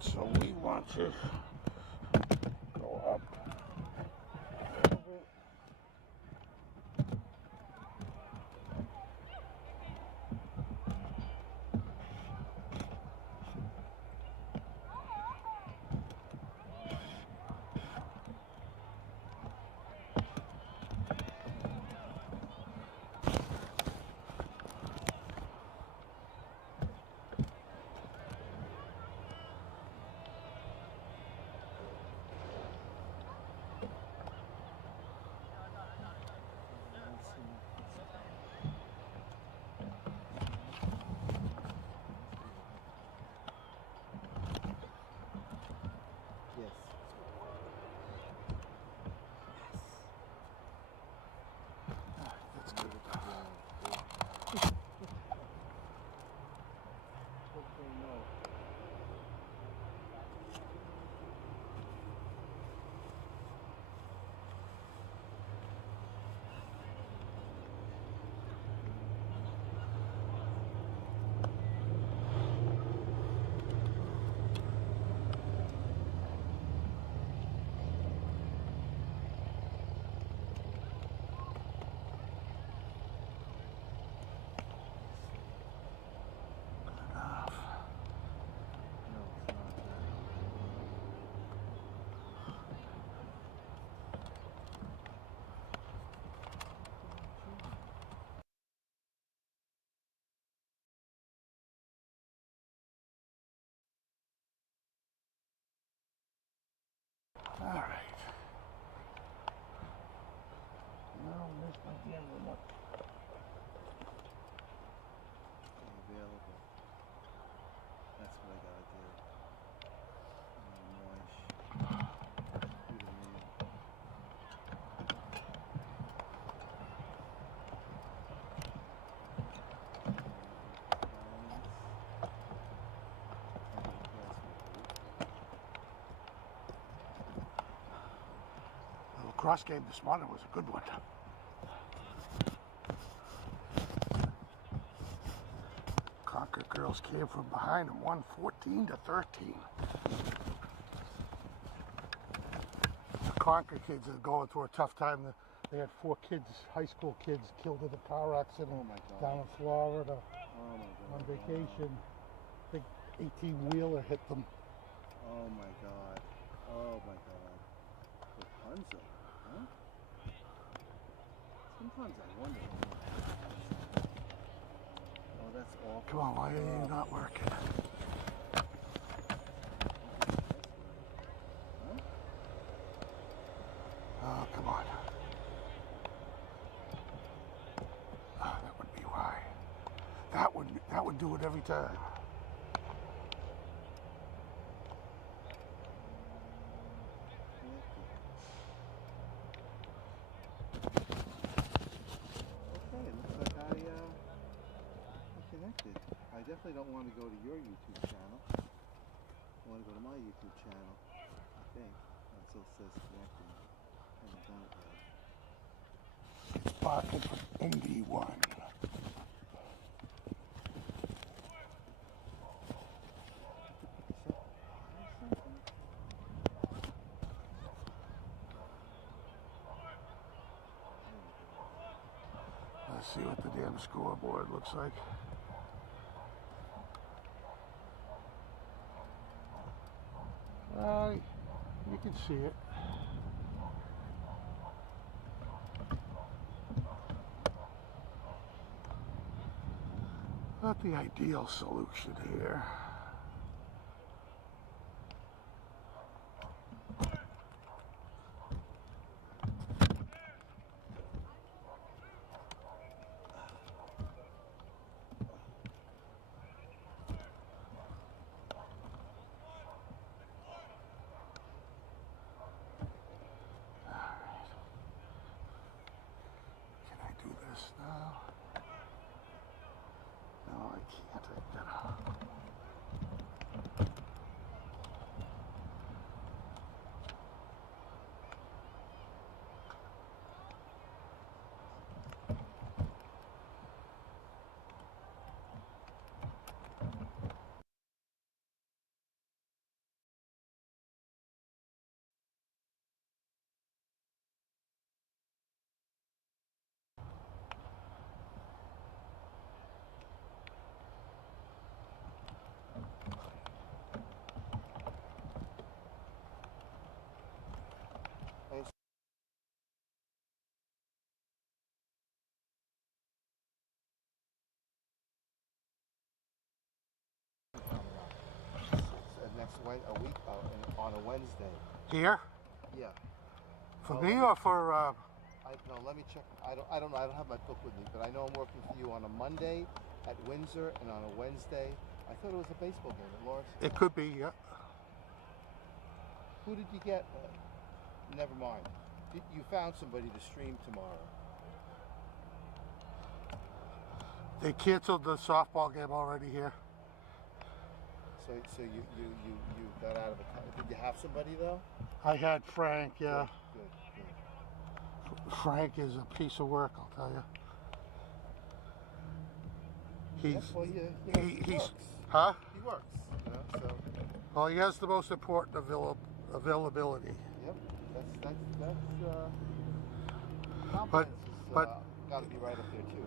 So we want to go up a little bit. Yes. That's good. Hopefully no. All right. No, this might be able to look. Available. That's what I gotta do. The lacrosse game this morning was a good one. Concord girls came from behind and won 14-13. The Concord kids are going through a tough time. They had 4 kids, high school kids, killed in a car accident down in Florida on vacation. Big 18-wheeler hit them. Oh my god. Oh my god. Rapunzel, huh? Sometimes I wonder. Oh, that's awful. Come on, why are you not working? Huh? Oh, come on. Oh, that would be why. That would do it every time. Okay, looks like I'm connected. I definitely don't want to go to your YouTube channel. I want to go to my YouTube channel, I think. That still says connected. I haven't done it yet. It's Barker from ND1. Let's see what the damn scoreboard looks like. You can see it. Not the ideal solution here. Do this now. No, I can't. I gotta. on a Wednesday. Here? Yeah. For Oh, me let or for, No, let me check. I don't know. I don't have my book with me, but I know I'm working for you on a Monday at Windsor and on a Wednesday. I thought it was a baseball game at Lawrence. it could be, yeah. Who did you get? Never mind. You found somebody to stream tomorrow. They canceled the softball game already here. So you got out of it. Did you have somebody though? I had Frank, yeah. Good. Frank is a piece of work, I'll tell you. He works. Huh? He works. You know, so. Well, he has the most important availability. Yep. That's confidence but got to be right up there too,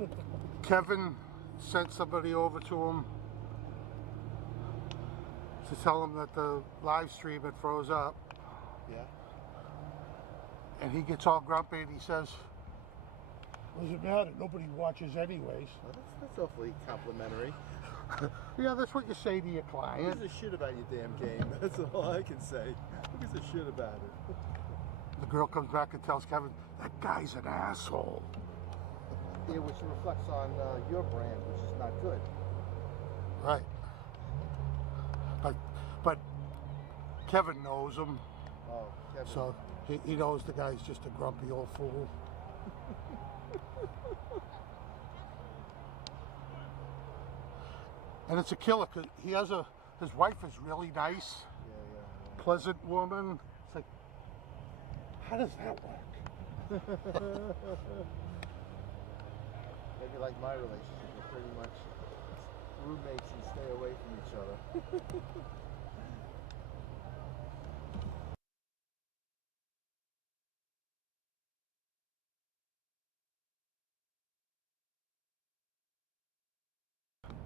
right? Kevin sent somebody over to him to tell him that the live stream had froze up. Yeah. And he gets all grumpy and he says, "What does it matter? Nobody watches anyways." Well, that's awfully complimentary. Yeah, that's what you say to your Who client. gives a shit about your damn game? That's all I can say. Who gives a shit about it? The girl comes back and tells Kevin, "That guy's an asshole." Yeah, which reflects on your brand, which is not good. Right. But Kevin knows him, Oh, Kevin. so he knows the guy's just a grumpy old fool. And it's a killer because his wife is really nice, Yeah. pleasant woman. It's like, how does that work? Maybe like my relationship, we're pretty much roommates and stay away from each other.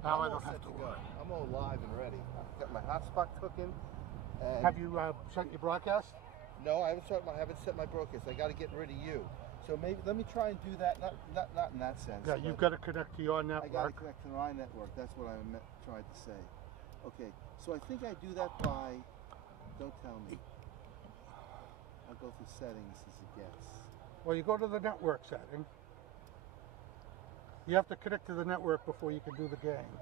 Now I I'm all don't have set to go. worry. I'm all live and ready. I've got my hotspot cooking. And Have you sent your broadcast? No, I haven't set my broadcast. I got to get rid of you. So maybe let me try and do that. Not in that sense. Yeah, you've got to connect to your I got to network. connect to my network. That's what I tried to say. Okay, so I think I do that by. Don't tell me. I'll go through settings as a guess. Well, you go to the network setting. You have to connect to the network before you can do the game.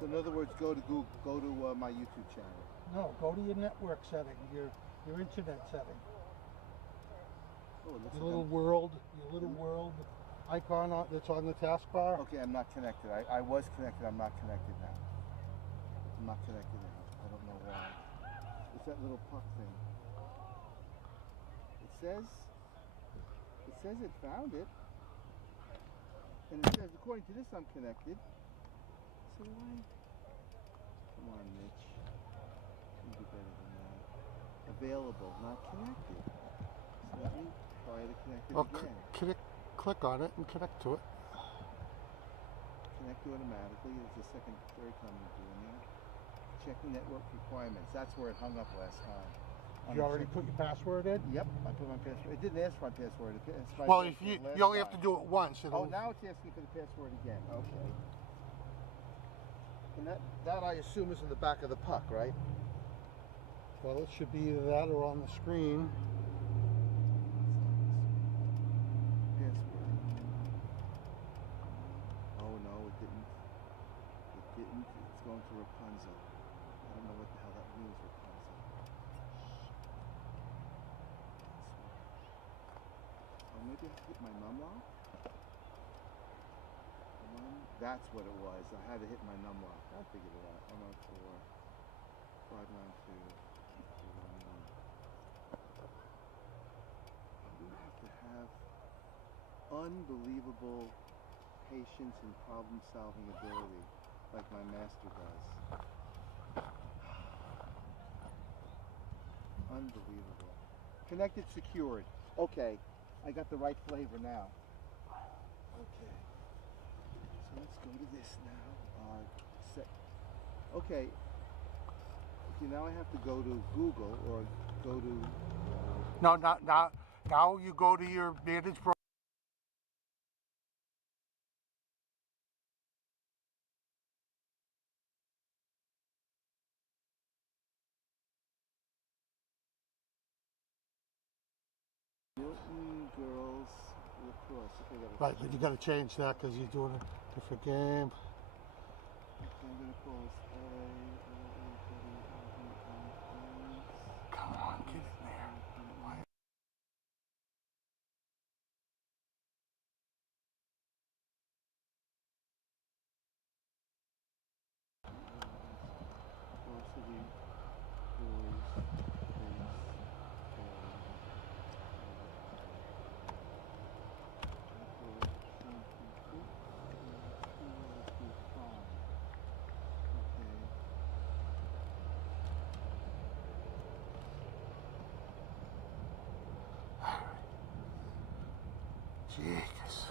So in other words, go to Google, go to my YouTube channel. No, go to your network setting, your internet setting. Oh, it looks Your like little world icon that's on the taskbar. Okay, I'm not connected. I was connected. I'm not connected now. I'm not connected now. I don't know why. It's that little puck thing. It says it found it. And it says, according to this, I'm connected. So why? Come on, Mitch. You can do better than that. Available, not connected. So let me try to connect it Well, again. click on it and connect to it. Connect to automatically. It's the third time I'm doing that. Checking network requirements. That's where it hung up last time. You already put your password in? Yep, I put my password. It didn't ask for my password. It asked my Well, if password you last only have to time. do it once. Oh, now it's asking for the password again. Okay. And that I assume is in the back of the puck, right? Well, it should be either that or on the screen. Password. Oh no, it didn't. It didn't. It's going to Rapunzel. I don't know what the hell that means, Rapunzel. Oh, maybe I have to hit my num lock? That's what it was. I had to hit my num lock. I figured it out. 104 592 211. I'm going to have unbelievable patience and problem solving ability like my master does. Unbelievable. Connected, secured. Okay, I got the right flavor now. Okay. So let's go to this now. Okay, now I have to go to Google or go to... No, now you go to your managed Milton girls lacrosse. Okay, Right, but you got to change that because you're doing a different game. Okay, I'm gonna call this Come on, get in there. Why? Varsity Boys Baseball. Jesus.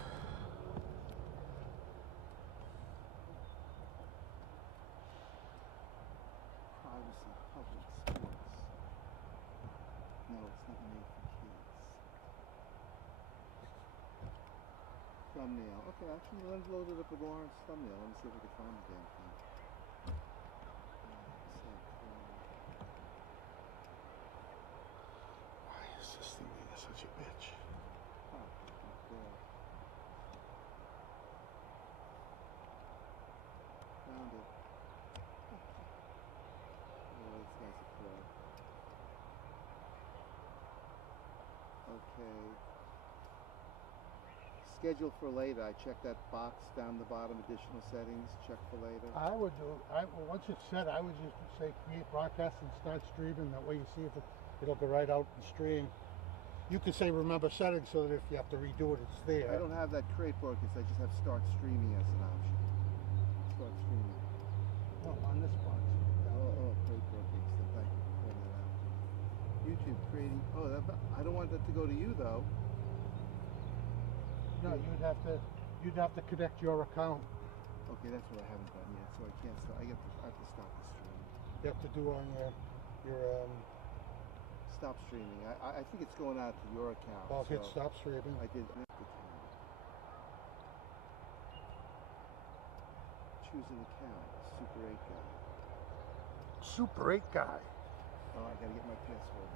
Privacy, public sports. No, it's not made for kids. Thumbnail. Okay, actually, let's load it up with Lawrence thumbnail. Let me see if we can find the damn thing. Why is this thing being such a bitch? Oh, okay. Found it. Oh, this guy's a pro. Okay. Schedule for later. I checked that box down the bottom. Additional settings. Check for later. I would do. Once it's set, I would just say create broadcast and start streaming. That way, you see if it'll go right out and stream. You can say remember settings so that if you have to redo it, it's there. I don't have that create broadcast. I just have start streaming as an option. Start streaming. No, on this box. Oh, create broadcast. Thank you for pointing that out. YouTube creating. Oh, I don't want that to go to you though. No, you'd have to connect your account. Okay, that's what I haven't done yet, so I can't stop. I have to stop the stream. You have to do on your Stop streaming. I think it's going out to your account. I'll hit so stop streaming. I did connect the camera. Choose an account. Super 8 guy. Super 8 guy Oh, I gotta get my password.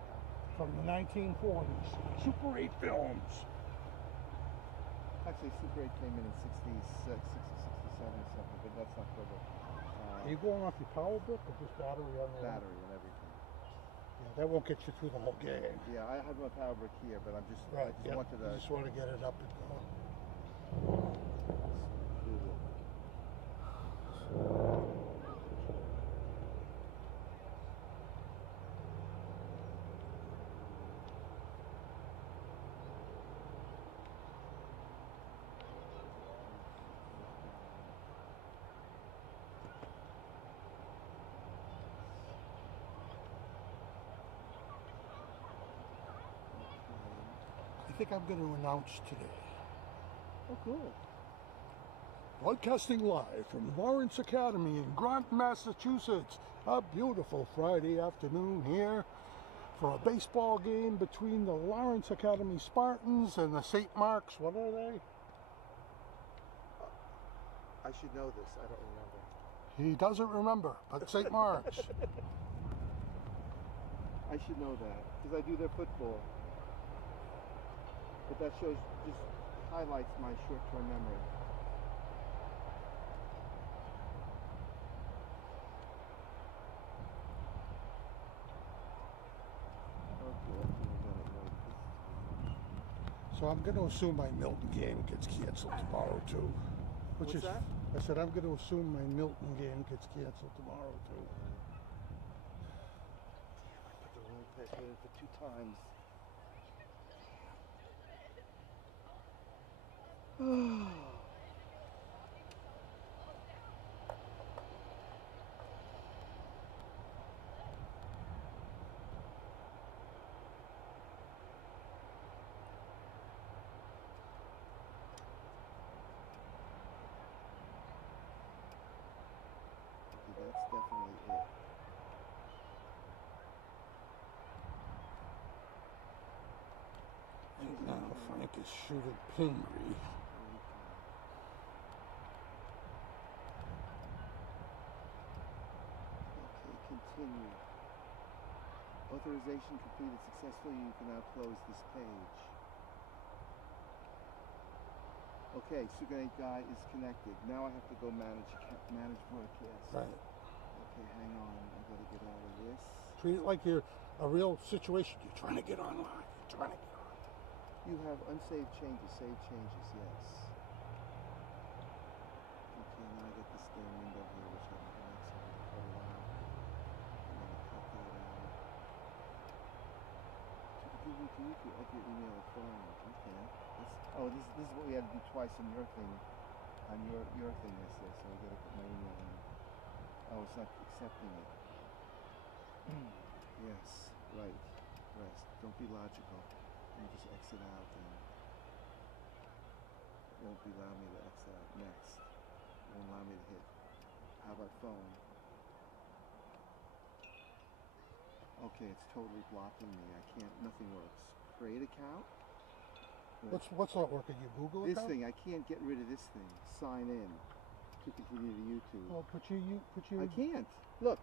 from the 1940s. Super 8 films. Actually, Super 8 came in 66, 67 or something, but that's not for the Are you going off your power brick or just battery on there? battery and everything. Yeah, that won't get you through the whole game. Yeah, I have my power brick here, but I just Yeah, wanted to you just want to get it up and going. do the I think I'm going to announce today. Oh, cool. Broadcasting live from Lawrence Academy in Groton, Massachusetts. A beautiful Friday afternoon here for a baseball game between the Lawrence Academy Spartans and the St. Mark's. What are they? I should know this. I don't remember. He doesn't remember, but St. Mark's. I should know that because I do their football. But that shows just highlights my short-term memory. So I'm going to assume my Milton game gets canceled tomorrow too. What's that? I said I'm going to assume my Milton game gets canceled tomorrow too. I put the wrong password in for 2 times. That's definitely it. And now Frank is shooting Pingree. Okay, continue. Authorization completed successfully. You can now close this page. Okay, Super 8 guy is connected. Now I have to go manage broadcast. Right. Okay, hang on. I gotta get out of this. Treat it like you're a real situation. You're trying to get online. You're trying to get on. You have unsaved changes, saved changes, yes. Okay, now I get this damn window here, which I haven't done, so I'm gonna cut it out. I'm gonna cut that out. To YouTube, up your email or phone. Okay. Oh, this is what we had to do twice on your thing. On your thing yesterday, so I gotta put my email in. Oh, it's not accepting it. Yes, right. Rest. Don't be logical. Let me just exit out and it won't allow me to exit out. Next. It won't allow me to hit. How about phone? Okay, it's totally blocking me. I can't, nothing works. Create account? What's not working? You Google This account? thing, I can't get rid of this thing. Sign in to continue to YouTube. Well, put your. I can't. Look.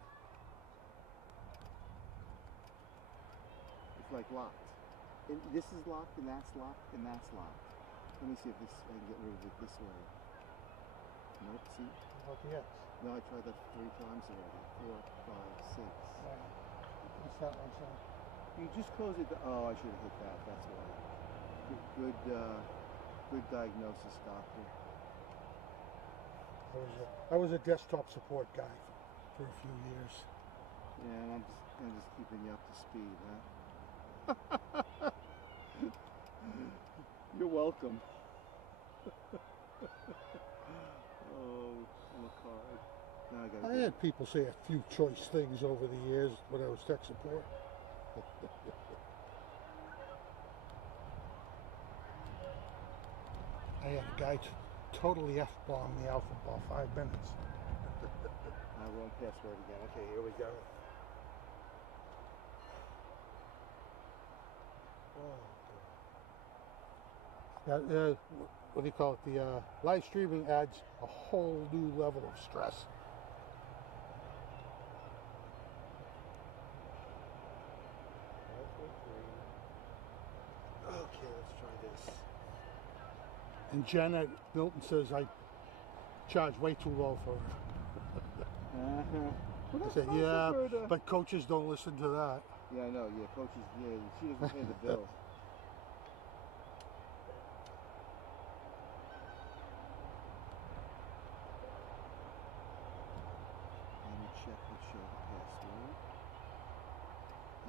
It's like locked. And this is locked, and that's locked, and that's locked. Let me see if this I can get rid of it this way. Nope, see? About the X. No, I tried that 3 times already. 4, 5, 6. Right. What's that one say? You just close it. Oh, I should have hit that. That's why. Good diagnosis, doctor. I was a desktop support guy for a few years. Yeah, and I'm just keeping you up to speed, huh? You're welcome. Oh, I'm a card. Now I gotta I had people say a few choice things over the years when I was tech support. I had a guy totally F-bomb me out for about 5 minutes. Wrong password again. Okay, here we go. What do you call it? The live streaming adds a whole new level of stress. Okay, let's try this. And Jen at Milton says I charge way too low for it. Well, I said, nice yeah, of her to... but coaches don't listen to that. Yeah, I know. Yeah, coaches. Yeah, she doesn't pay the bill. Let me check and show the password.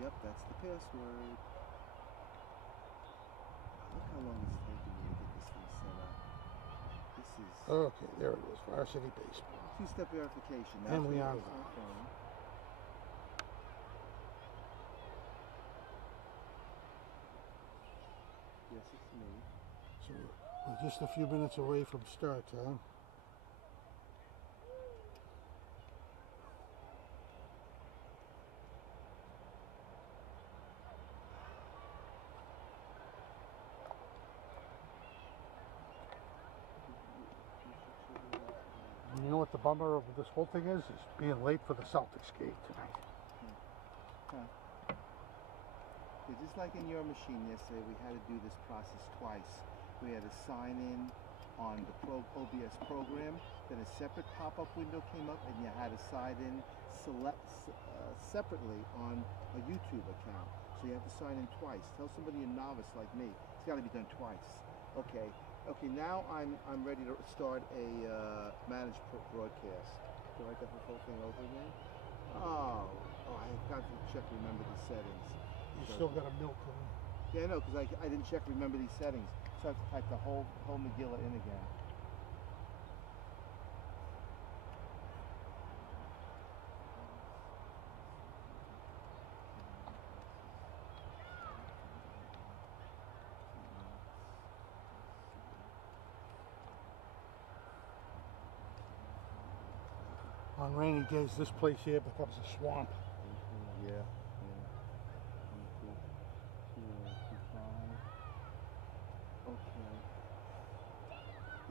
Yep, that's the password. Look how long it's taking me to get this thing set up. This is Okay, there it is. Varsity Baseball. 2-step verification. Now And we it's are on my phone. Yes, it's me. So we're just a few minutes away from start time. You know what the bummer of this whole thing is? Is being late for the Celtics game tonight. Yeah, just like in your machine yesterday, we had to do this process twice. We had to sign in on the OBS program, then a separate pop-up window came up, and you had to sign in separately on a YouTube account. So you have to sign in twice. Tell somebody a novice like me, it's got to be done twice. Okay. Okay, now I'm ready to start a managed broadcast. Do I get the whole thing over again? Oh, I got to check remember these settings. You still got to milk them. Yeah, I know, because I didn't check remember these settings. So I have to type the whole Megillah in again. On rainy days, this place here becomes a swamp. Yeah. Okay.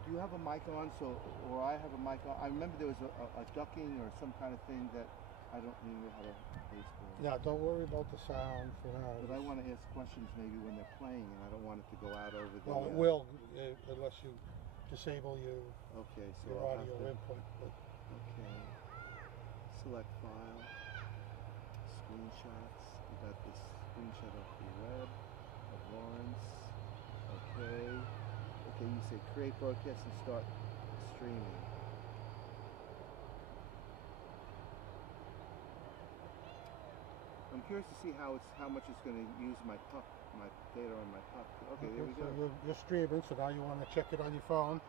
Do you have a mic on? Or I have a mic on. I remember there was a ducking or some kind of thing that I don't remember how to baseball. Yeah, don't worry about the sound for now. But I want to ask questions maybe when they're playing, and I don't want it to go out over the. Well, it will, unless you disable Okay, so your I'll have audio to, input. But okay. Select file. Screenshots. You got this screenshot of the web of Lawrence. Okay. Okay, you say create broadcast and start streaming. I'm curious to see how much it's going to use my data on my puck. Okay, there we so go. you're streaming, so now you want to check it on your phone.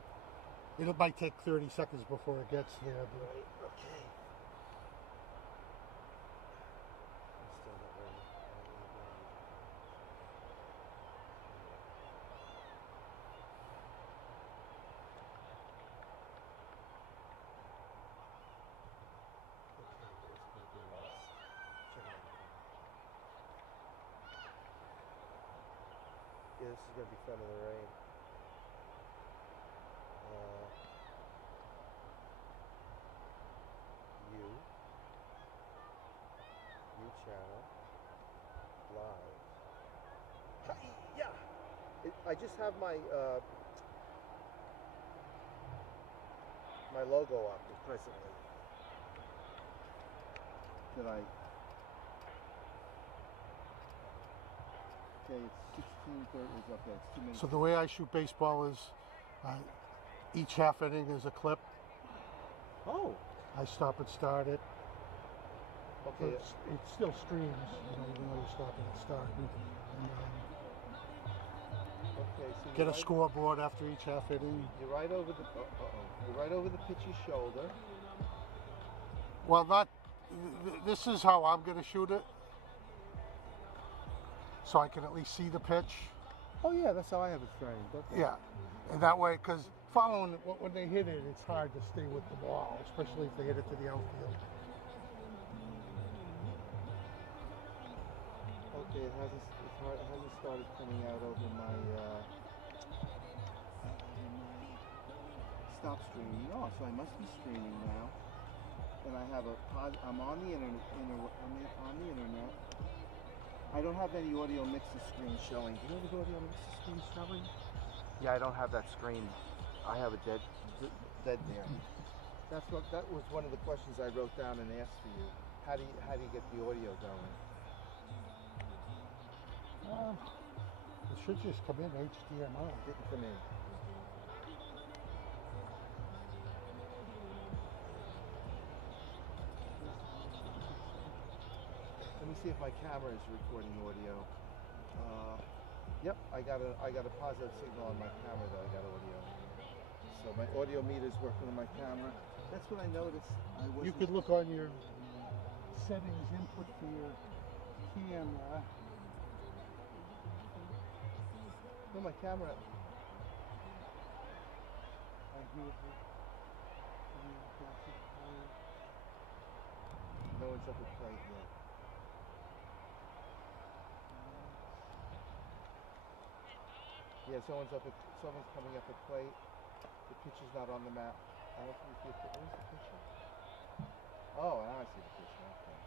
It might take 30 seconds before it gets there. But Right, okay. I'm still not ready. Yeah, this is going to be fun in the rain. New channel, live. Yeah! I just have my my logo up presently. Did I? Okay, it's 16:30. Okay, it's 2 minutes. so the way I shoot baseball is each half inning is a clip. Oh. I stop and start it. So Okay. it still streams, even though you're stopping and starting. And, Okay. So get a scoreboard after each half inning. You're right over the. You're right over the pitcher's shoulder. Well, not. This is how I'm going to shoot it, so I can at least see the pitch. Oh yeah, that's how I have it framed. Okay. Yeah, and that way, because following when they hit it, it's hard to stay with the ball, especially if they hit it to the outfield. Okay, it hasn't started coming out over my stop streaming. Oh, so I must be streaming now. And I have I'm on the internet. I'm on the internet. I don't have any audio mixer screen showing. Do you have the audio mixer screen showing? Yeah, I don't have that screen. I have it dead there. That was one of the questions I wrote down and asked for you. How do you get the audio going? It should just come in HDMI. It didn't come in. Let me see if my camera is recording audio. Yep, I got a positive signal on my camera that I got audio. So my audio meter is working on my camera. That's what I noticed. You could look on your settings input for your camera. No, my camera. No one's up at plate yet. Yeah, someone's coming up at plate. The pitcher's not on the map. I don't think where's the pitcher? Oh, now I see the pitcher. Okay.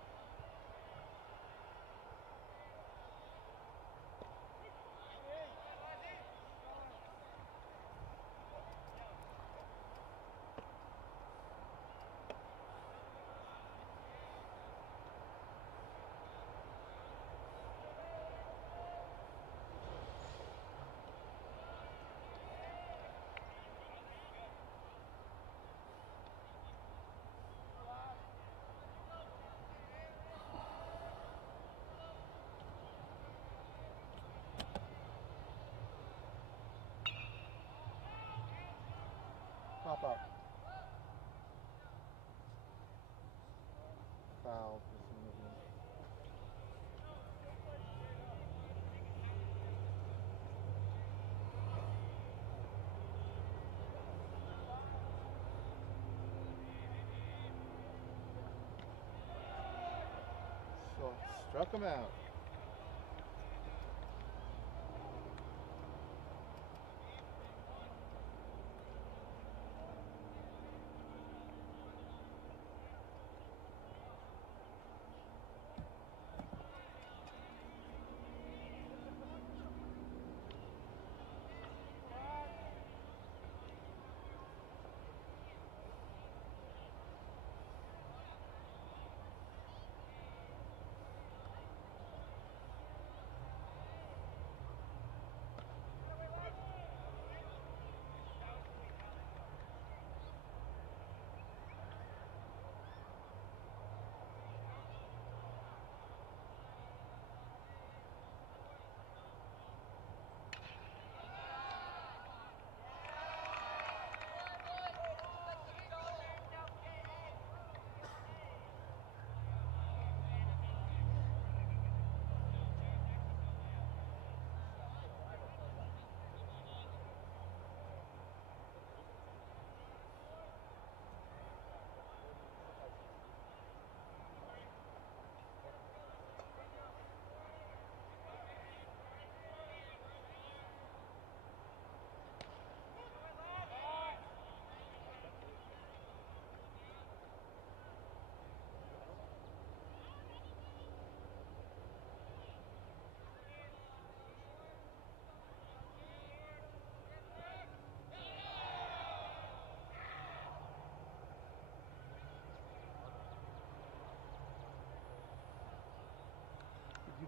Pop up. Foul. So struck him out.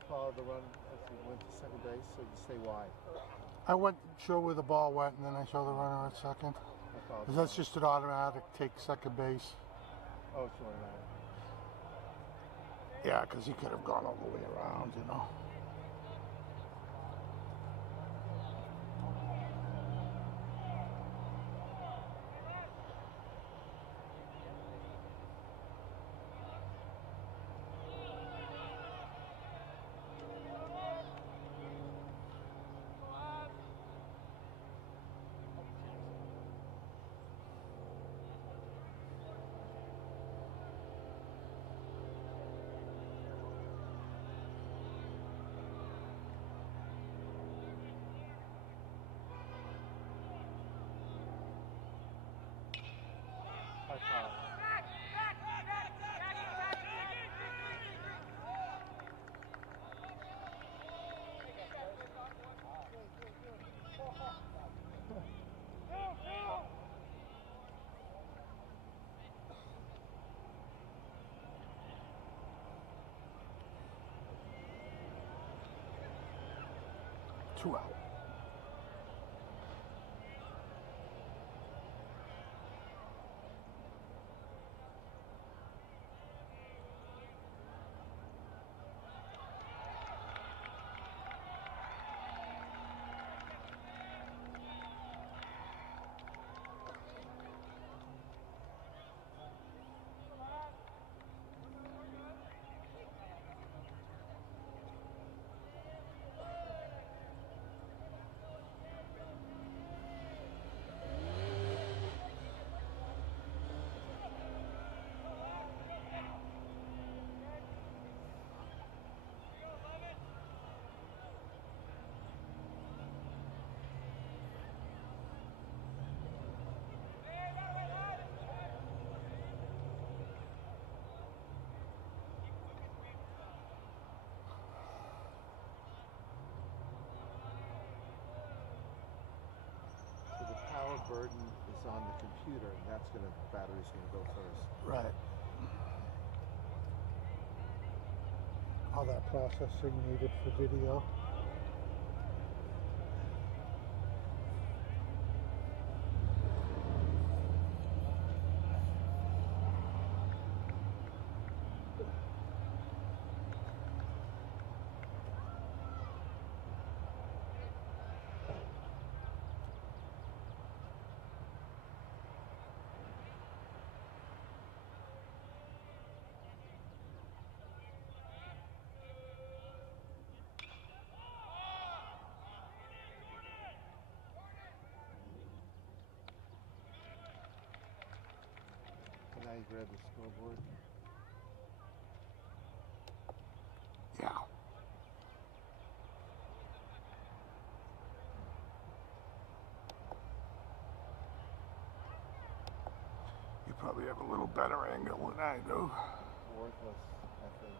follow the run as you went to second base, so you stay wide? I went show where the ball went, and then I show the runner at second. Because that's just an automatic take second base. Oh, it's automatic. Yeah, because he could have gone all the way around, you know. High pop. Two out. So the power burden is on the computer, and that's gonna, battery's gonna go first. Right. All that processing needed for video. So now you grab the scoreboard. Yeah. You probably have a little better angle than I do. Worthless, I think.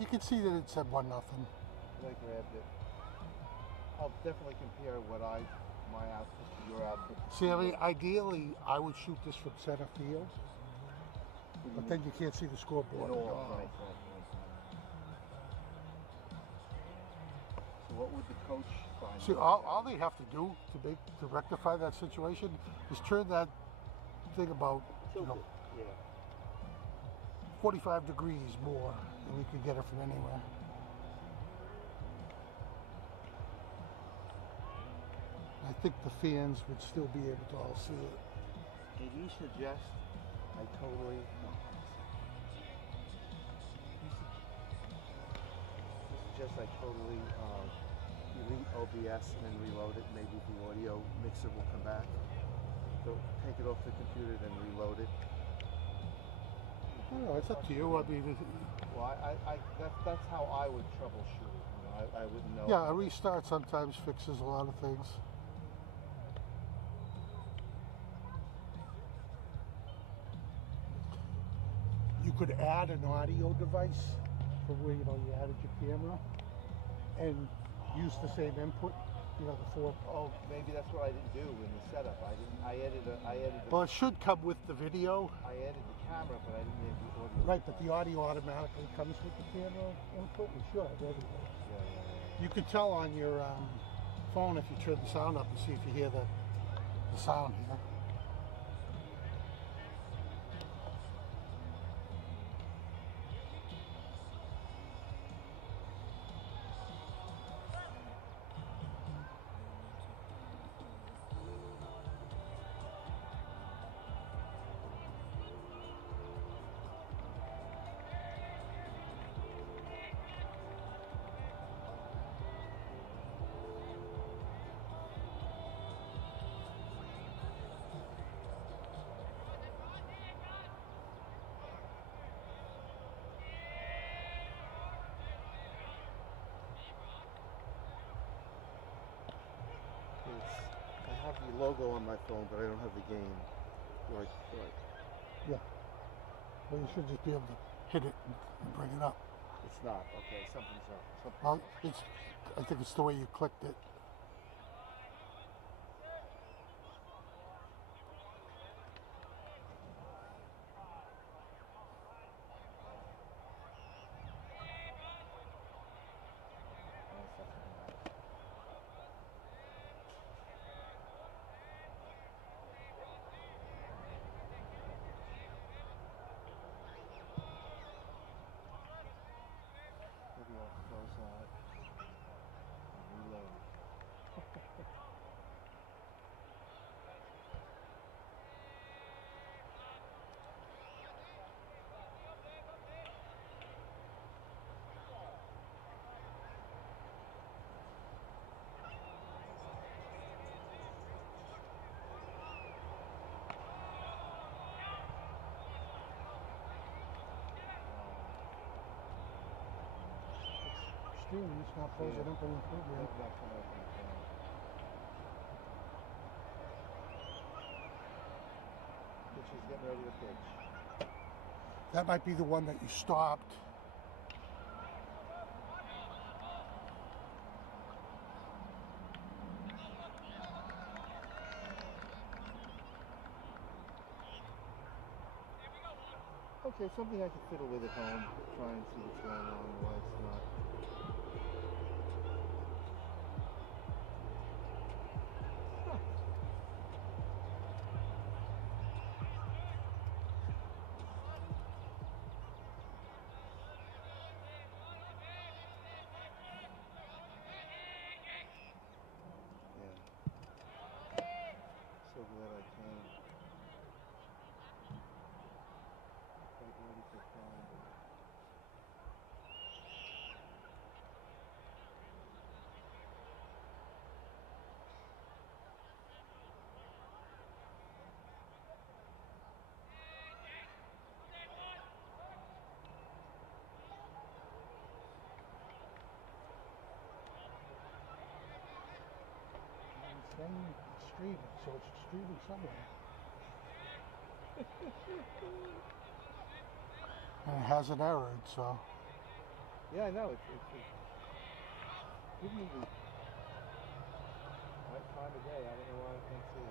You can see that it said 1-0. I grabbed it. I'll definitely compare my outfit to your outfit. See, I mean, ideally, I would shoot this from center field, but then you can't see the scoreboard at all. Right. So what would the coach find? See, all they have to do to rectify that situation is turn that thing about, you know, Yeah. 45 degrees more, and you can get it from anywhere. I think the fans would still be able to all see it. Did you suggest I totally... You suggest I totally delete OBS and then reload it? Maybe the audio mixer will come back? So take it off the computer, then reload it? I don't know, it's up to you. I mean, Well, that's how I would troubleshoot it. You know, I wouldn't know. yeah, a restart sometimes fixes a lot of things. You could add an audio device for where, you know, you added your camera and use the same input You know, the four. Oh, maybe that's what I didn't do in the setup. I didn't. I added. Well, it should come with the video. I added the camera, but I didn't add the audio. Right, but the audio automatically comes with the camera input. It should, everything. Yeah. You could tell on your phone if you turn the sound up and see if you hear the sound here. I have the logo on my phone, but I don't have the game. Right. Yeah. Well, you should just be able to hit it and bring it up. It's not. Okay, something's up. Well, I think it's the way you clicked it. Maybe I'll close that and reload. Streaming, it's not close it up in the program. She's getting ready to pitch. That might be the one that you stopped. Okay, something I can fiddle with at home. Try and see what's going on and why it's not. So glad I came. Quite ready for fun. It's saying it's streaming, so it's streaming somewhere. And it hasn't errored, so. Yeah, I know. It's give me the right time of day. I don't know why I can't see it.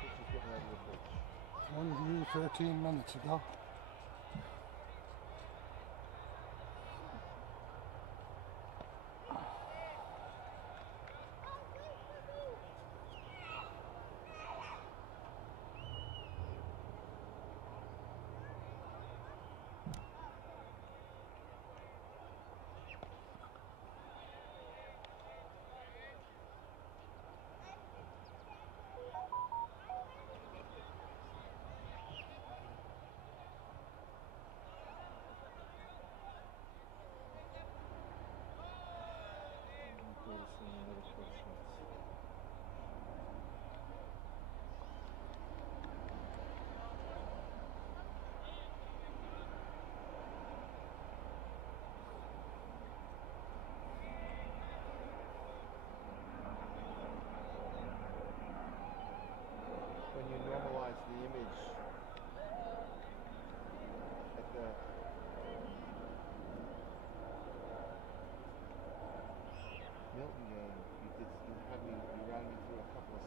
Pitch is getting ready to pitch. One view 13 minutes ago.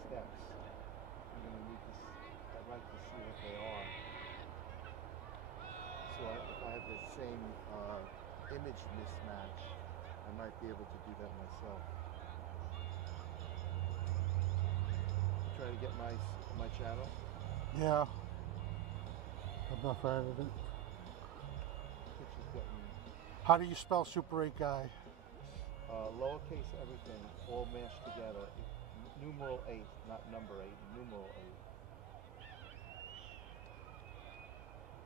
steps. I'm going to need to, I'd like to see what they are. So if I have the same image mismatch, I might be able to do that myself. Try to get my channel. Yeah. I'm not fan of it. Which is getting How do you spell Super 8 guy? lowercase everything, all mashed together. Numeral 8, not number 8, numeral 8.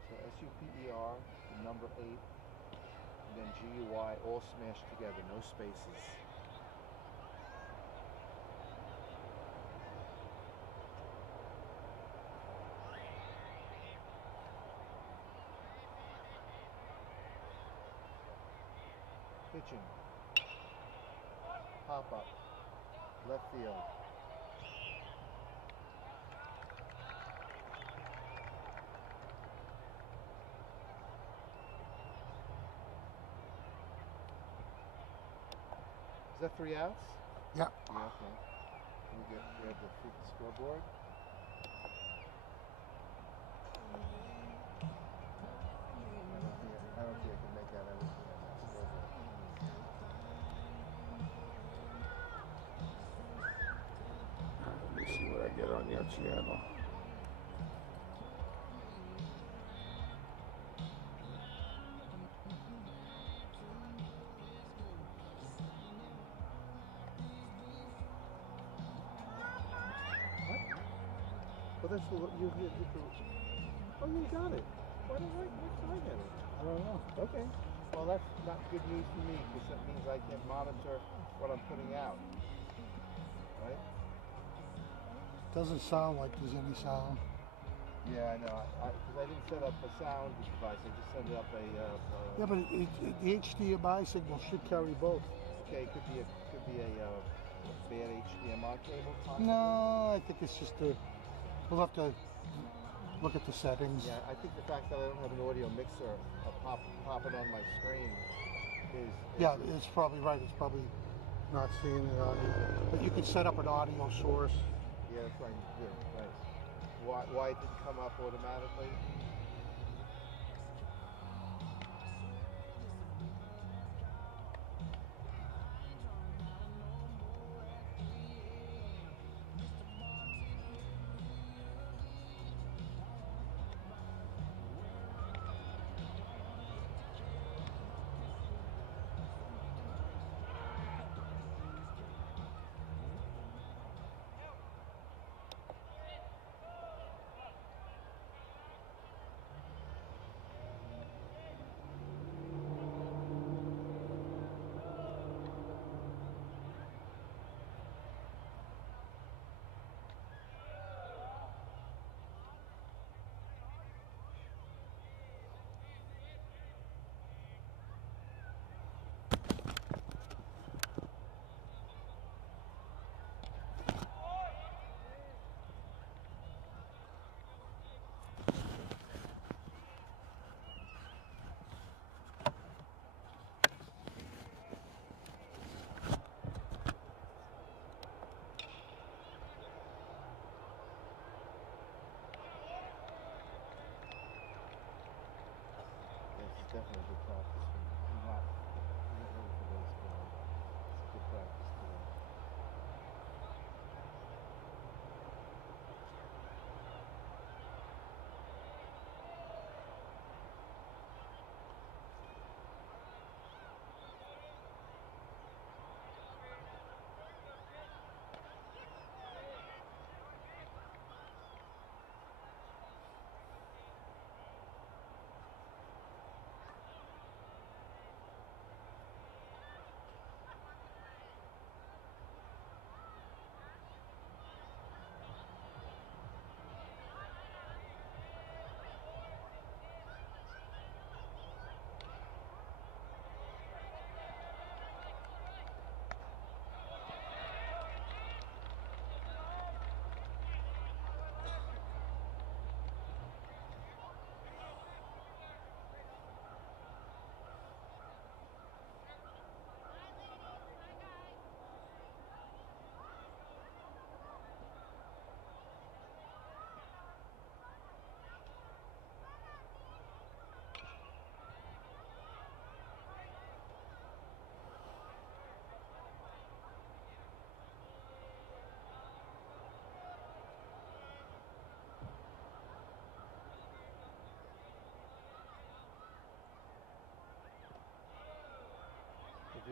So S-U-P-E-R, the number 8, and then G-U-Y, all smashed together, no spaces. Pitching. Pop up. Left field. Is that 3 outs? Yeah. Yeah, okay. Can we grab the scoreboard? I don't think I can make out everything on that scoreboard. Let me see what I get on your channel. Well, that's the you get the. Oh, you got it. Why did I get it? I don't know. Okay. Well, that's not good news for me because that means I can monitor what I'm putting out. Right? Doesn't sound like there's any sound. Yeah, I know. Because I didn't set up a sound device. I just set up a. Yeah, but the HDMI signal should carry both. Okay, it could be a bad HDMI cable. Possibly. No, I think it's just a. We'll have to look at the settings. Yeah, I think the fact that I don't have an audio mixer popping on my screen is Yeah, it's probably right. It's probably not seeing the audio. But you can set up an audio source. Yeah, that's what I need to do. Right. Why it didn't come up automatically?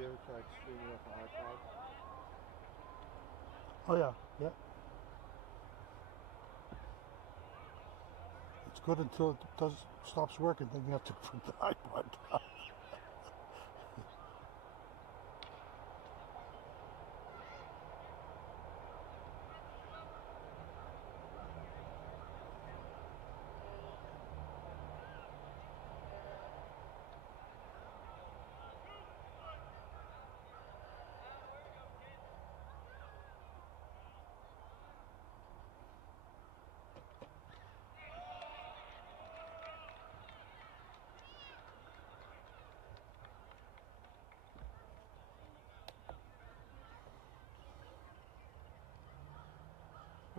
you ever tried streaming off an iPad? Oh yeah, yeah. It's good until it stops working. Then you have to put the iPod down.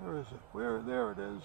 Where is it? There it is.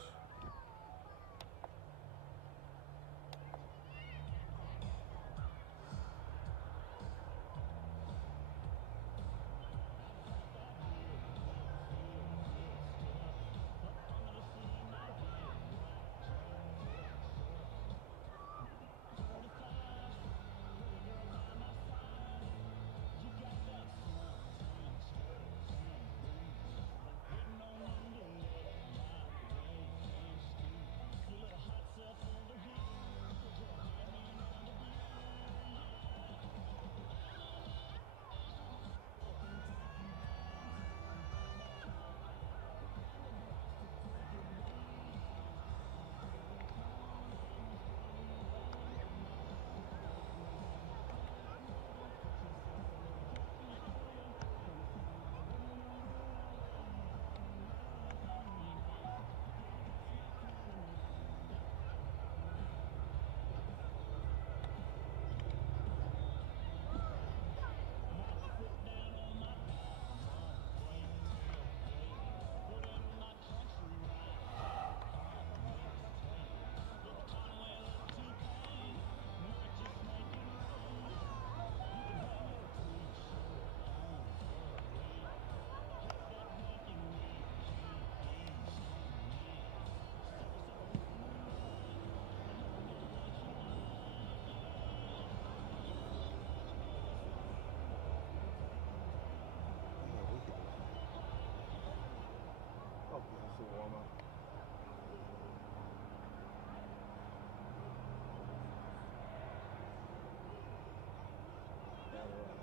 Yeah, we could do it. Oh, this is a warm up. Yeah, we're on.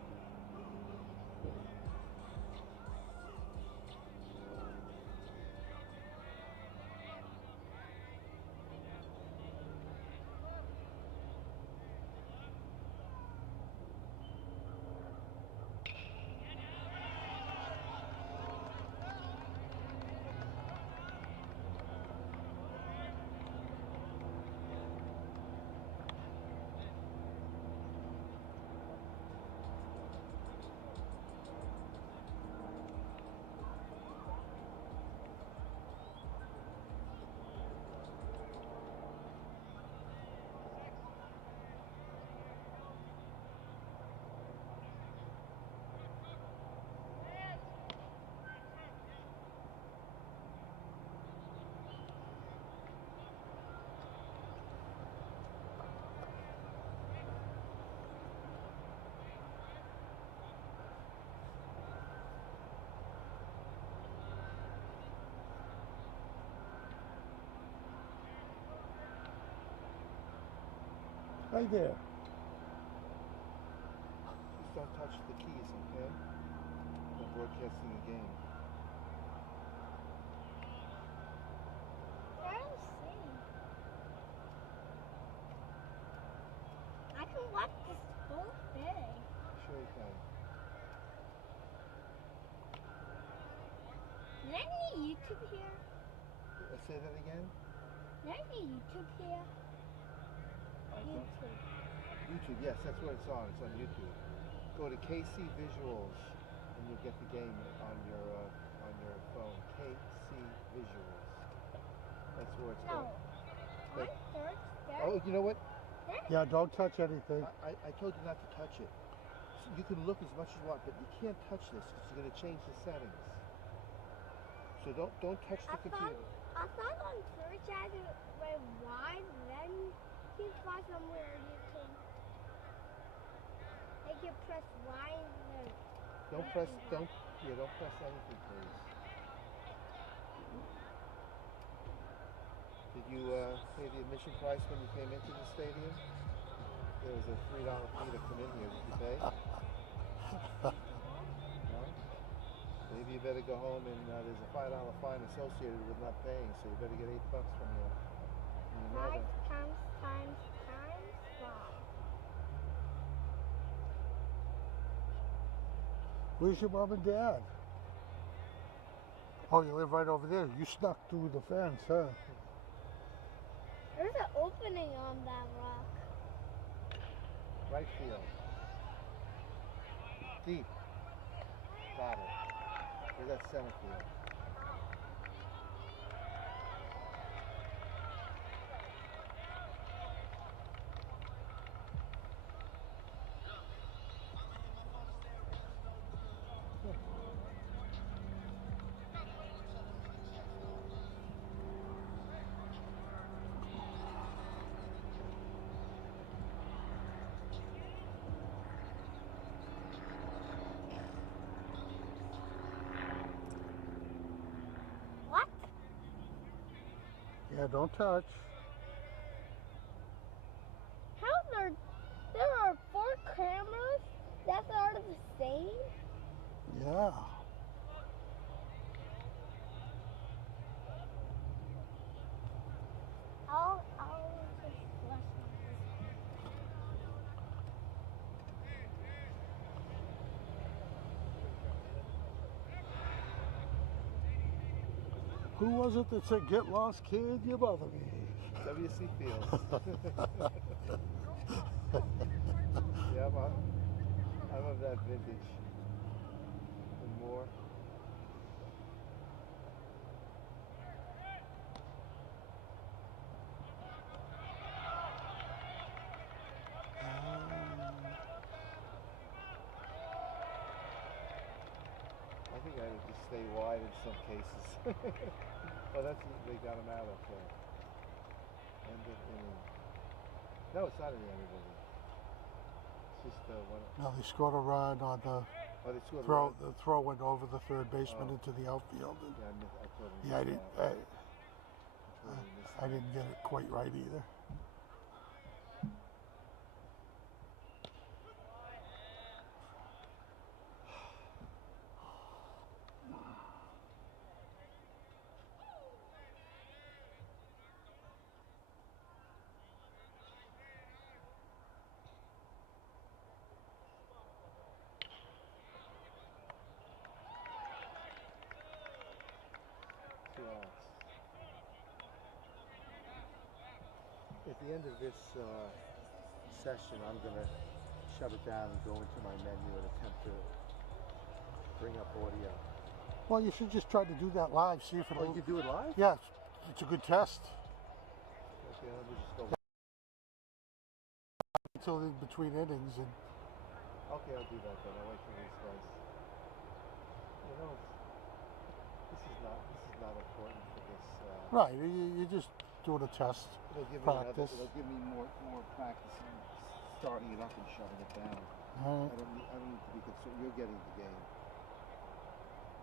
Right there. Just don't touch the keys, okay? We're broadcasting the game. Let's see. I can watch this whole thing. Sure you can. Is there any YouTube here? Say that again? Is there any YouTube here? YouTube. YouTube, yes, that's what it's on. It's on YouTube. Go to KC Visuals, and you'll get the game on your phone. KC Visuals. That's where it's No. going. On search there. Oh, you know what? Yeah, don't touch anything. I told you not to touch it. So you can look as much as you want, but you can't touch this because you're going to change the settings. So don't touch the computer. I thought on search I had to wait why, then you find somewhere you can press Y and Don't press, don't press anything, please. Did you pay the admission price when you came into the stadium? There was a $3 fee to come in here. Did you pay? No? Maybe you better go home and there's a $5 fine associated with not paying, so you better get $8 from your mother. 5 times 5. Where's your mom and dad? Oh, you live right over there. You snuck through the fence, huh? There's an opening on that rock. Right field. Deep. Got it. Where's that center field? What? Yeah, don't touch. How there are 4 cameras that are the same? Yeah. I'll just flush this. Who was it that said, "Get lost, kid, you bother me"? WC Fields. Yeah, I'm of that vintage and more. I think I would just stay wide in some cases. Well, that's they got him out up there. End of inning. No, it's not in the end of inning. It's just one. No, they scored a run on the Oh, they scored throw. one. The throw went over the third baseman Oh. into the outfield. And Yeah, I totally yeah, I missed didn't. that. Totally missed I that. didn't get it quite right either. At the end of this session, I'm going to shut it down and go into my menu and attempt to bring up audio. Well, you should just try to do that live. See if Oh, it'll. you can do it live? Yeah, it's a good test. Okay, let me just go. Until in between innings, and Okay, I'll do that then. I'll wait for these guys. You know, this is not important for this. right, you're just doing a test. It'll give me practice. It'll give me more practice in starting it up and shutting it down. All right. I don't need to be concerned. You're getting the game.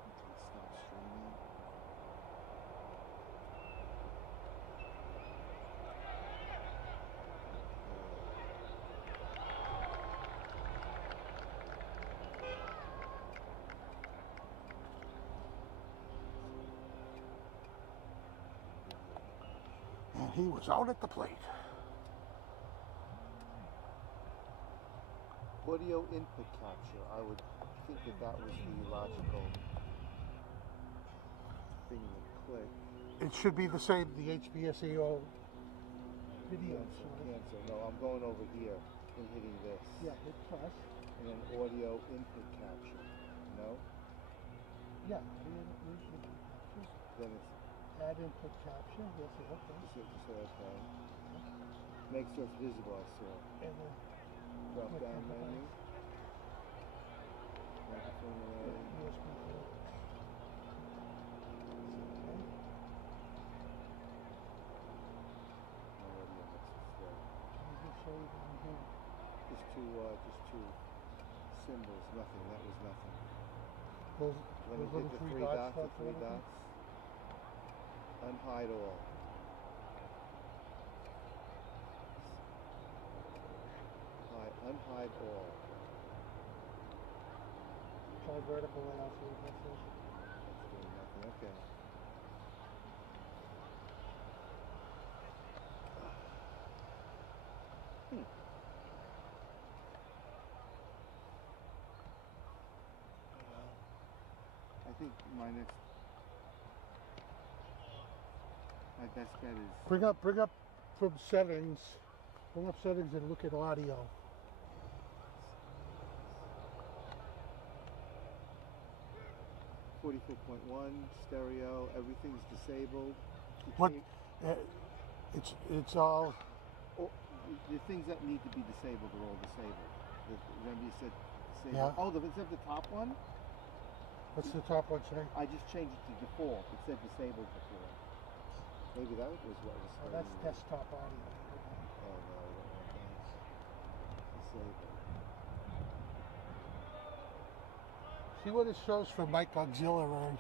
Until it stops streaming. And he was out at the plate. Audio input capture. I would think that was the logical thing to click. It should be the same. The HBSAO video. Cancel. No, I'm going over here and hitting this. Yeah, hit plus. And then audio input capture. No? Yeah. Then it's Add input caption. Yes, okay. so okay. Make sure it's visible, I saw. And then Drop click down on the menu. Microphone array. USB port. Okay. No audio mixes there. Can you just show it on here? Just two symbols, nothing. That was nothing. Those Let me little hit the three three dots dots, start the three blinking? dots. Unhide all. Unhide all. Try vertical layout, see what that says. That's doing nothing. Okay. I think my best bet is Bring up from settings. Bring up settings and look at audio. 44.1 stereo. Everything's disabled. What? It's all. Oh, the things that need to be disabled are all disabled. Remember you said disabled? Yeah. Oh, is that the top one? What's the top one say? I just changed it to default. It said disabled before. Maybe that was what was. Oh, that's desktop audio. Oh no, I don't want that. Disabled. See what it shows for mic auxiliary.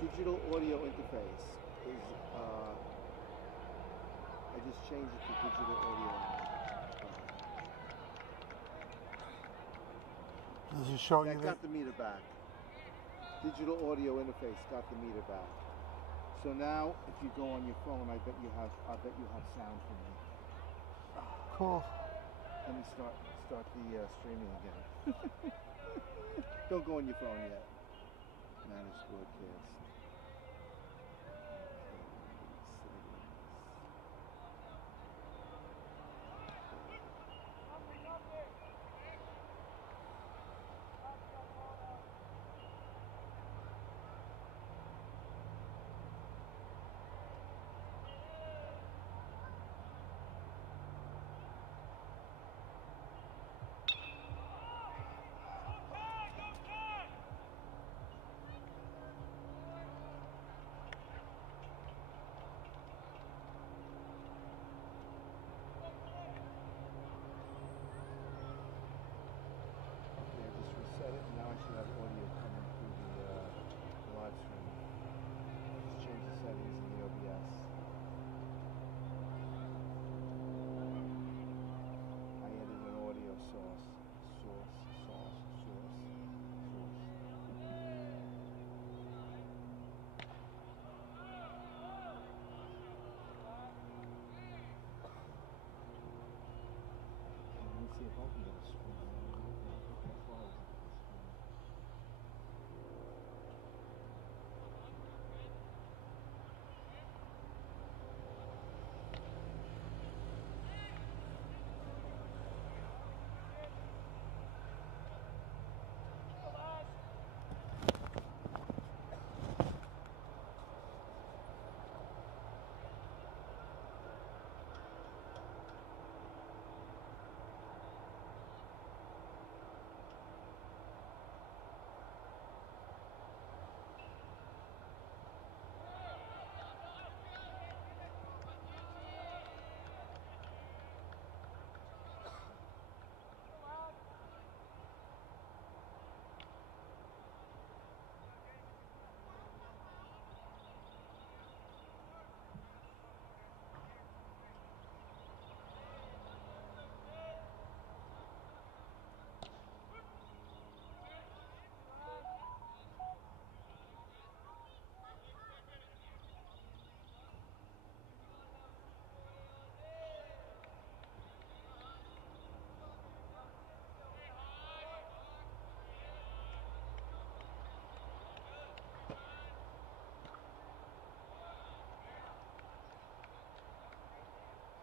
Digital audio interface is, I just changed it to digital audio. Does it show you That got the meter back. Digital audio interface got the meter back. So now, if you go on your phone, I bet you have sound from me. Cool. Let me start the streaming again. Don't go on your phone yet. Manage broadcast. Set it, and now I should have audio coming through the live stream. Just change the settings in the OBS. I added an audio source. Let me see if I can get a screen.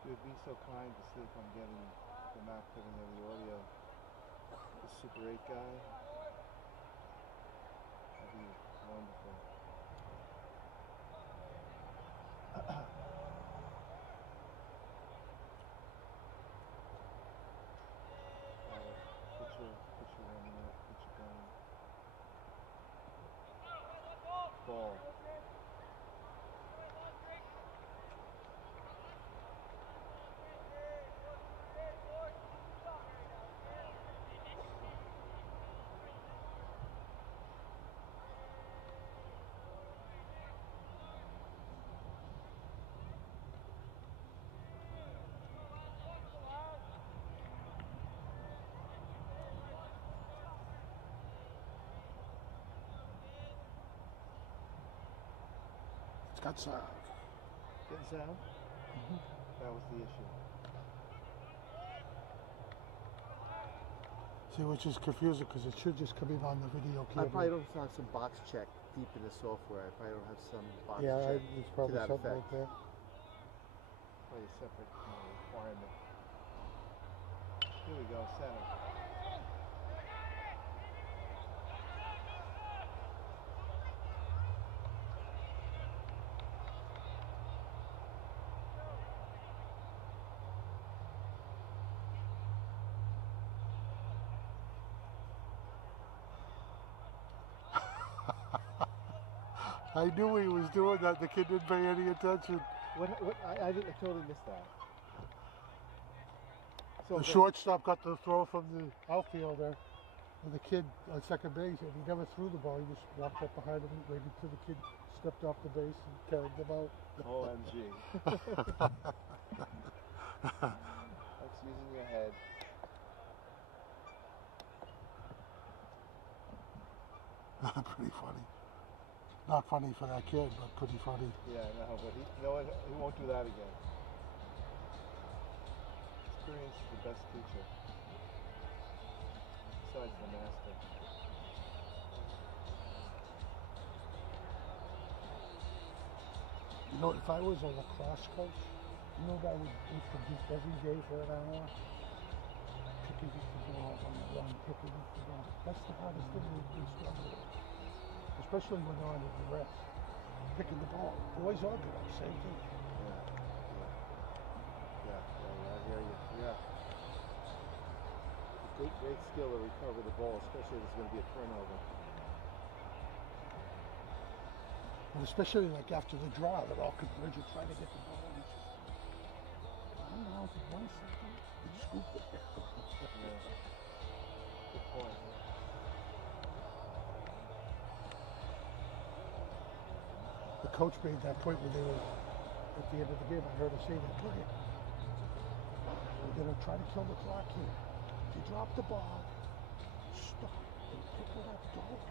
You would be so kind to see if I'm getting the Mac putting in the audio. The Super 8 guy. That'd be wonderful. Put your 1 minute, put your going. ball. It's got sound. Getting sound? That was the issue. See, which is confusing because it should just come in on the video I camera. probably don't have some box check deep in the software. I probably don't have some box Yeah, check it's probably to that something effect. like that. Probably a separate requirement. Here we go, center. I knew he was doing that. The kid didn't pay any attention. I totally missed that. So The shortstop got the throw from the outfielder, and the kid on second base, and he never threw the ball. He just walked up behind him, waited till the kid stepped off the base and tagged him out. OMG. That's using your head. Pretty funny. Not funny for that kid, but pretty funny. Yeah, no, but you know what? He won't do that again. Experience is the best teacher. Besides the master. You know, if I was a lacrosse coach, you know what I would produce every day for an hour? Picking up the ball on the run, picking up the ball. That's the hardest thing we struggle with. Especially when they're under duress. Picking the ball. Boys or girls, same thing. Yeah, I hear you. Yeah. Great skill to recover the ball, especially if it's going to be a turnover. And especially like after the draw, they're all converging trying to get the ball. And it's just, I don't know, 1 second, you scoop it. Yeah. Good point. The coach made that point when they were at the end of the game. I heard him say that, look, we're going to try to kill the clock here. If you drop the ball, stop and pick it up. Don't.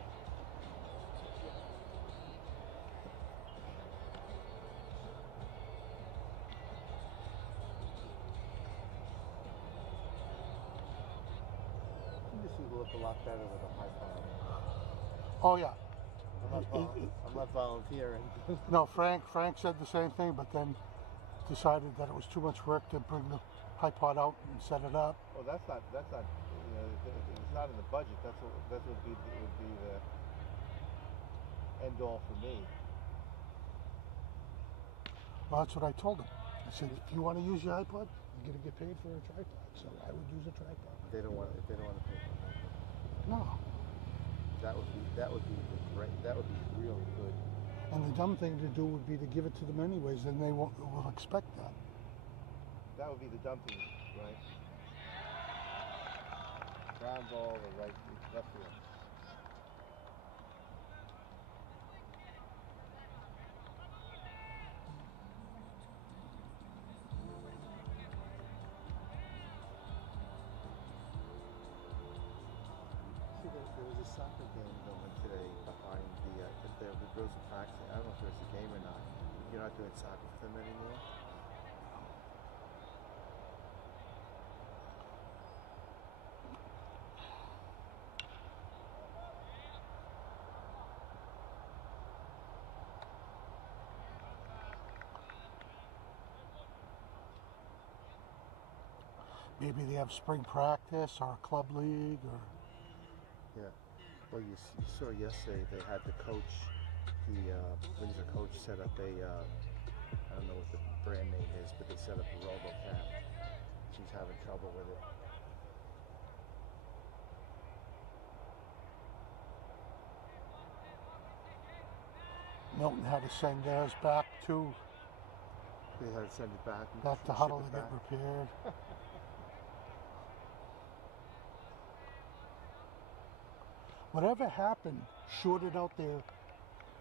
This would look a lot better with a high five. Oh, yeah. I'm not volunteering. No, Frank said the same thing, but then decided that it was too much work to bring the iPod out and set it up. Oh, that's not. You know, it's not in the budget. That would be the end all for me. Well, that's what I told him. I said, if you want to use your iPod, you're going to get paid for a tripod. So I would use a tripod. If they don't want to pay for it. No. That would be great. That would be really good. And the dumb thing to do would be to give it to them anyways, then they will expect that. That would be the dumb thing, right? Ground ball or left field. See, there was a soccer game going today behind the girls are practicing. I don't know if there's a game or not. You're not doing soccer for them anymore? Maybe they have spring practice or a club league or... Yeah. Well, you saw yesterday they had the coach, the Windsor coach set up a, I don't know what the brand name is, but they set up a RoboCam. She's having trouble with it. Milton had to send theirs back to They had to send it back. And to ship Huddle it to get back. repaired. Whatever happened, shorted out their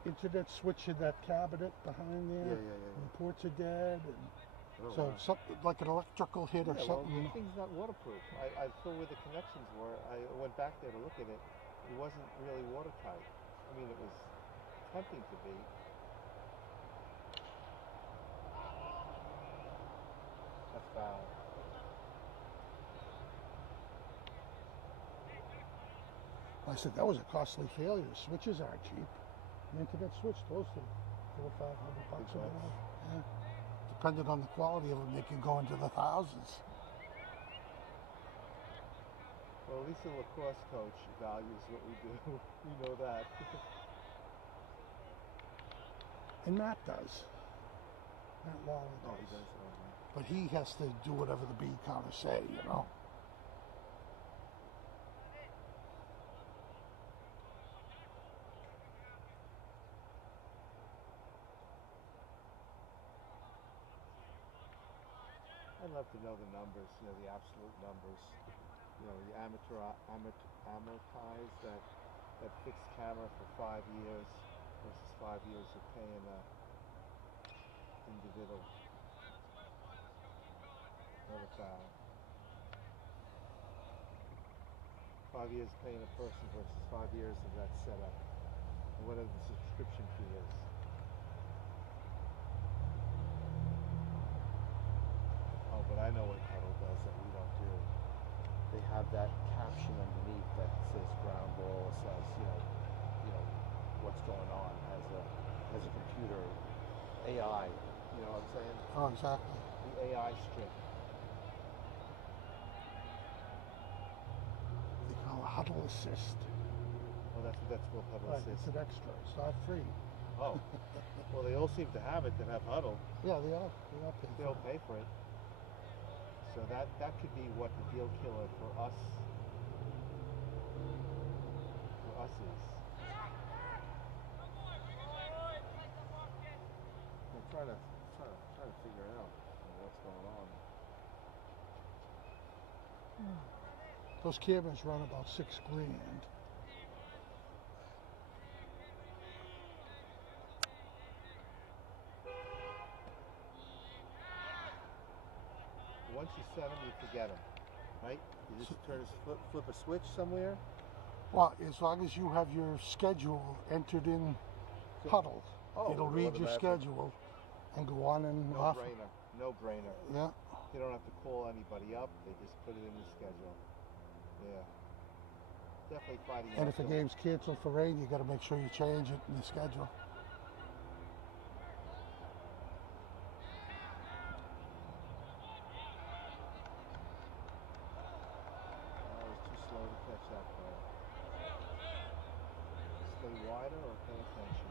internet switch in that cabinet behind there. Yeah. And the ports are dead, and Oh, so wow. something like an electrical hit or Yeah, well, something. the thing's not waterproof. I saw where the connections were. I went back there to look at it. It wasn't really watertight. I mean, it was tempting to be. That's foul. I said that was a costly failure. Switches aren't cheap. An internet switch, close to $400 or $500 or bucks. whatever. Yeah. Depending on the quality of them, they can go into the thousands. Well, at least the lacrosse coach values what we do. We know that. And Matt does. Matt Lawler Oh, does. he does. Oh, man. But he has to do whatever the bean counters say, you know. I'd love to know the numbers, the absolute numbers. The amortize that fixed camera for 5 years versus 5 years of paying a individual. Another foul. 5 years paying a person versus 5 years of that setup. And whatever the subscription fee is. Oh, but I know what Huddle does that we don't do. They have that caption underneath that says ground ball, says, what's going on as a computer AI, you know what I'm saying? Oh, exactly. The AI strip. They call it Huddle Assist. Oh, that's what that's called, Huddle Right, Assist. it's an extra. It's not free. Oh, well, they all seem to have it that have Huddle. Yeah, they all pay They for all it. pay for it. So that could be what the deal killer for us is. I'm trying to figure out what's going on. Those cameras run about $6 grand. Once you set them, you forget them, right? You just flip a switch somewhere. Well, as long as you have your schedule entered in Huddle, it'll read your schedule and go on and off. No brainer. Yeah. You don't have to call anybody up. They just put it in the schedule. Yeah. Definitely fighting. And if a game's canceled for rain, you got to make sure you change it in the schedule. I was too slow to catch that ball. Stay wider or pay attention.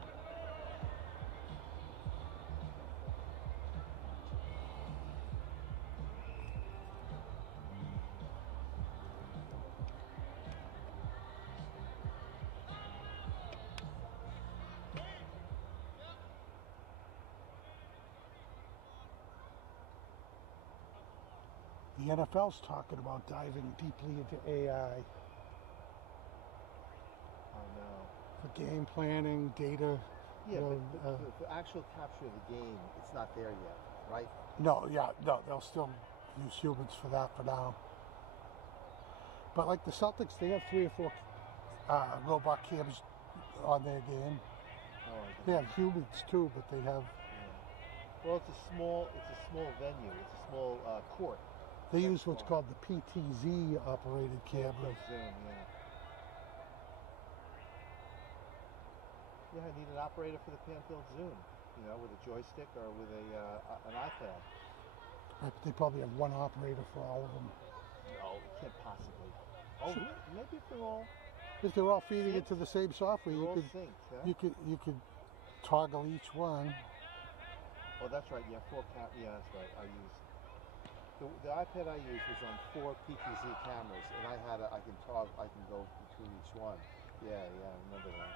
The NFL's talking about diving deeply into AI Oh no. for game planning, data. Yeah, but the actual capture of the game, it's not there yet, right? No, they'll still use humans for that for now. But like the Celtics, they have 3 or 4 robot cams on their game. Oh, I They have humans too, but they have. Yeah. Well, it's a small venue. It's a small court. They use what's called the PTZ operated cameras. Zoom, yeah. Yeah, I need an operator for the Panfield Zoom. With a joystick or with an iPad. Right, but they probably have one operator for all of them. No, you can't possibly. Oh, Sure. maybe if they're all all feeding into the same software, they're you all could synced, huh? you could toggle each one. Oh, that's right. Yeah, 4 yeah, that's right. I used the iPad I used was on 4 PTZ cameras, and I can go between each one. Yeah, I remember that.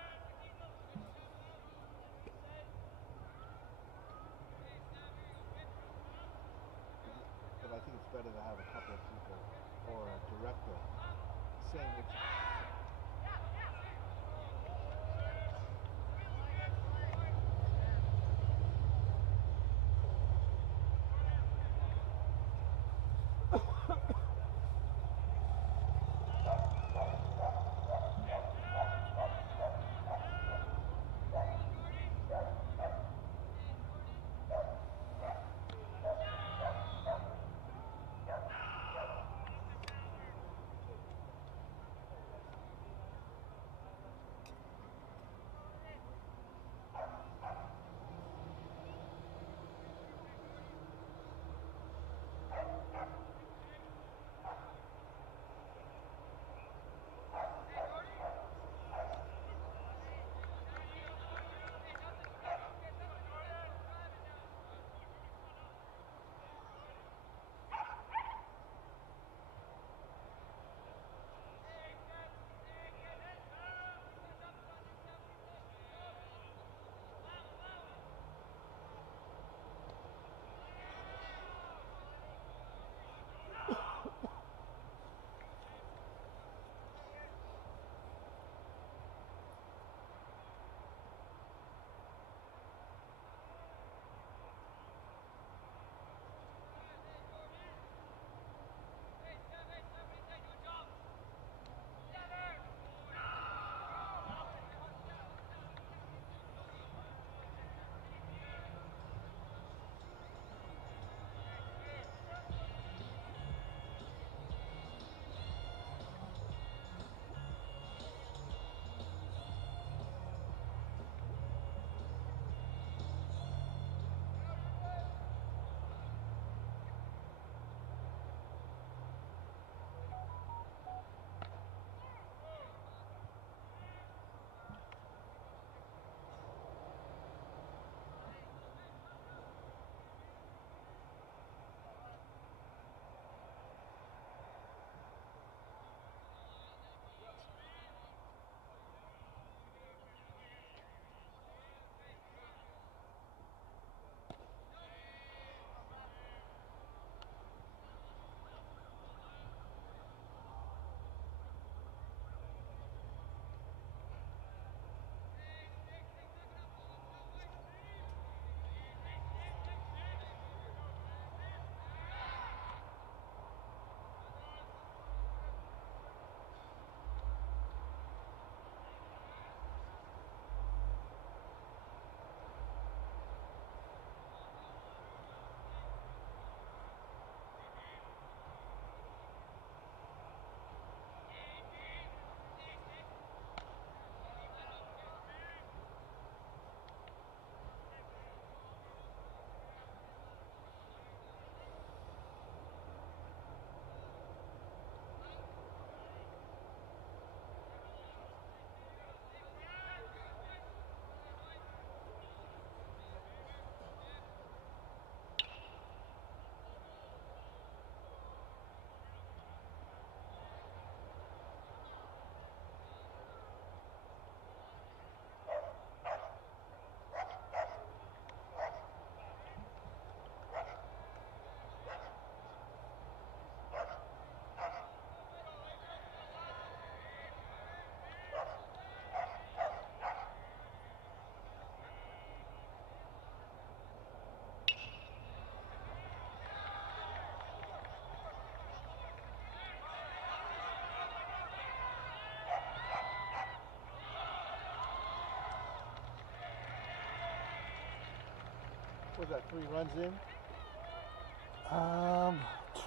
Was that 3 runs in?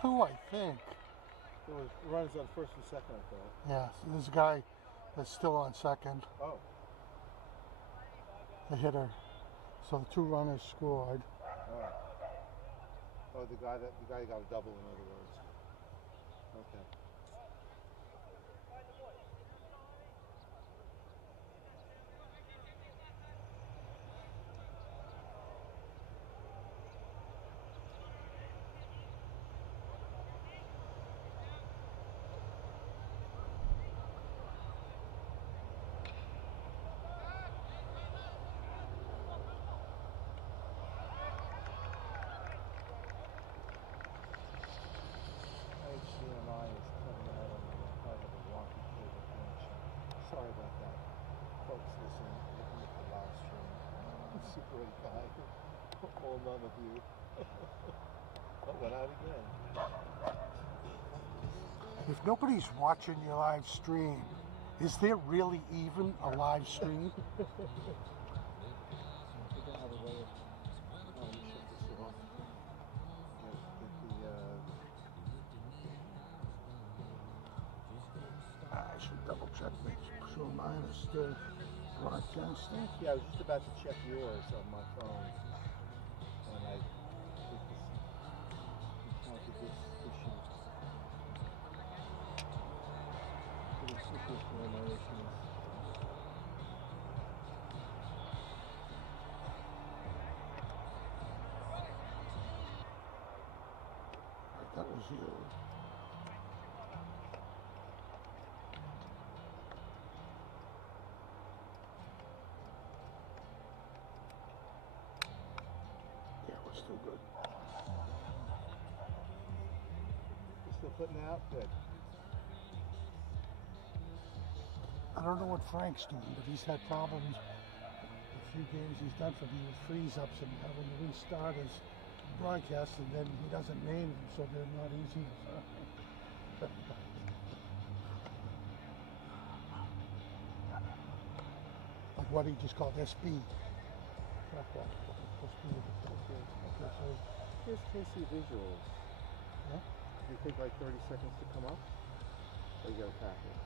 2, I think. There was runners on first and second, I thought. Yeah, so this guy that's still on second, Oh. the hitter. So the 2 runners scored. Oh, the guy got a double, in other words. Okay. HDMI is coming out on the kind of a wonky cable connection. Sorry about that. Folks listening, looking at the live stream. It's super kind. All none of you. Oh, went out again. If nobody's watching your live stream, is there really even a live stream? I think I have a way of let me shut this off. I should double check, make sure mine is still broadcasting. Yeah, I was just about to check yours on my phone, and I encountered this issue. This issue is one of my issues. Right, that was you. Yeah, we're still good. You're still putting out? Good. I don't know what Frank's doing, but he's had problems. The few games he's done for me with freeze-ups and having to restart his broadcast, and then he doesn't name them, so they're not easy to find. Like what he just called SB. SB. Okay, so here's KC visuals. Yeah? Do you think like 30 seconds to come up? Or you gotta pack it?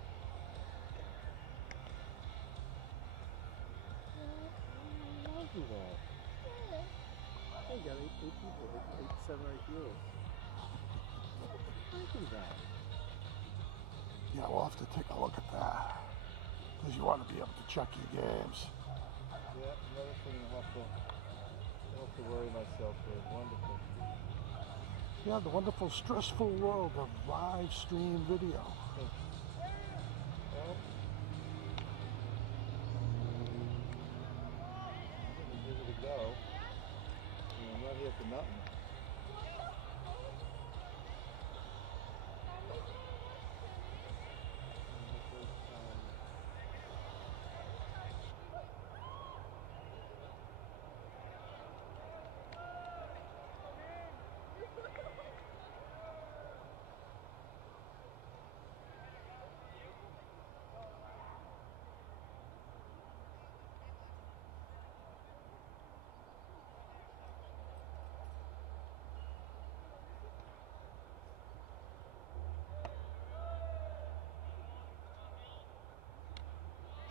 I'll do that. Hey, you got 8 people, 7 or 8 viewers. I'll do that. Yeah, we'll have to take a look at that. Because you want to be able to check your games. Yeah, another thing I have to worry myself with. Wonderful. Yeah, the wonderful, stressful world of live stream video. Well, I'm give it a go. I'm not here for nothing.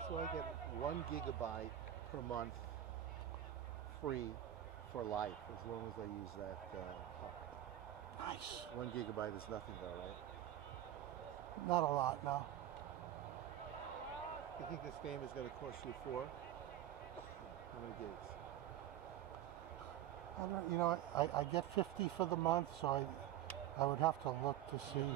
So I get 1 gigabyte per month free for life as long as I use that puck. Nice. 1 gigabyte is nothing though, right? Not a lot, no. You think this game is going to cost you 4? How many gigs? I don't, you know, I get 50 for the month, so I would have to look to see.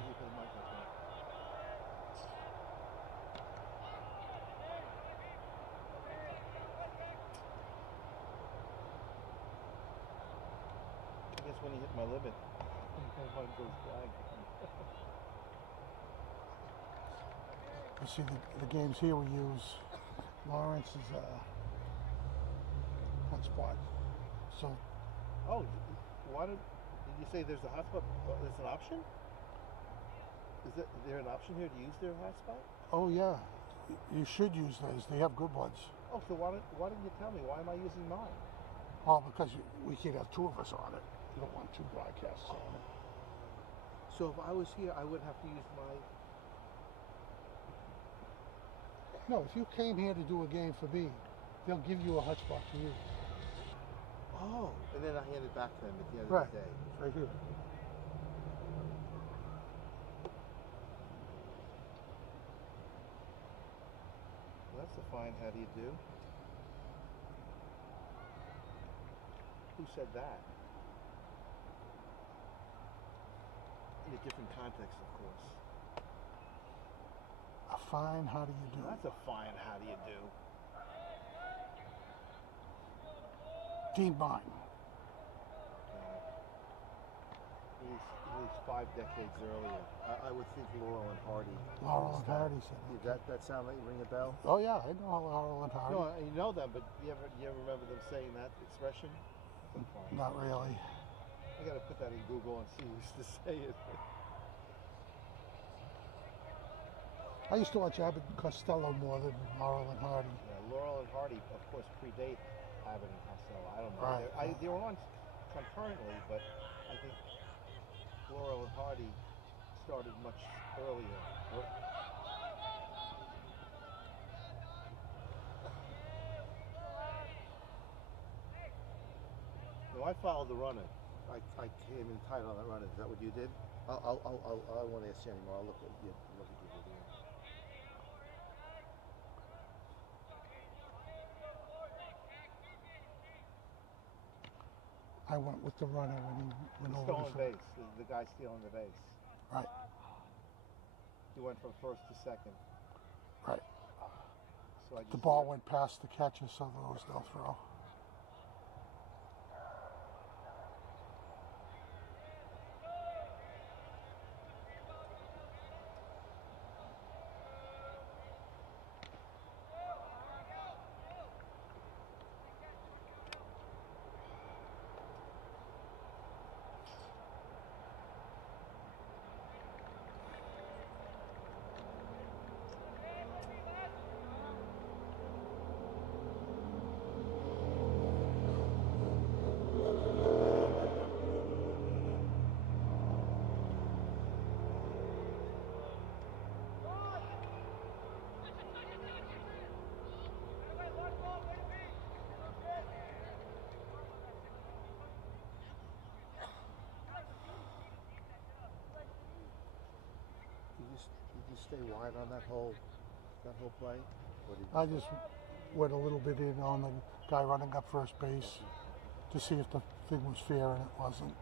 I guess when you hit my limit, one goes blank. You see, the games here we use Lawrence's hotspot. So, Oh, why did you say there's a hotspot? There's an option? Is there an option here to use their hotspot? oh yeah, you should use those. They have good ones. Oh, so why didn't you tell me? Why am I using mine? Oh, because we can't have two of us on it. You don't want two broadcasts on it. So if I was here, I would have to use my... No, if you came here to do a game for me, they'll give you a hotspot to use. Oh, and then I hand it back to them at the end Right. of the day. It's right here. Well, that's a fine how do you do. Who said that? In a different context, of course. A fine how do you do? That's a fine how do you do. Dean Bine. At least 5 decades earlier. I would think Laurel and Hardy. Laurel and Hardy said Did that sound like ring a bell? Oh yeah, I know Laurel and Hardy. No, you know them, but you ever remember them saying that expression? Not really. I gotta put that in Google and see who used to say it. I used to watch Abbott and Costello more than Laurel and Hardy. Yeah, Laurel and Hardy, of course, predate Abbott and Costello. I don't know. Right. They were on concurrently, but I think Laurel and Hardy started much earlier. No, I followed the runner. I came in tight on that runner. Is that what you did? I won't ask you anymore. I'll look at your video. I went with the runner when he went over Stolen the base. The guy stealing the base. Right. He went from first to second. Right. So I just The ball went past the catcher, so there was no throw. Did you stay wide on that whole play? Or did you I just went a little bit in on the guy running up first base to see if the thing was fair, and it wasn't.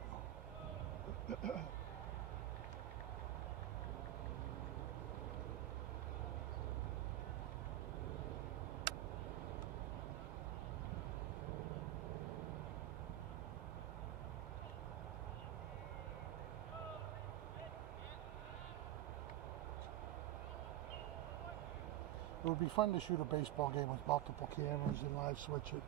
It would be fun to shoot a baseball game with multiple cameras and live switch it.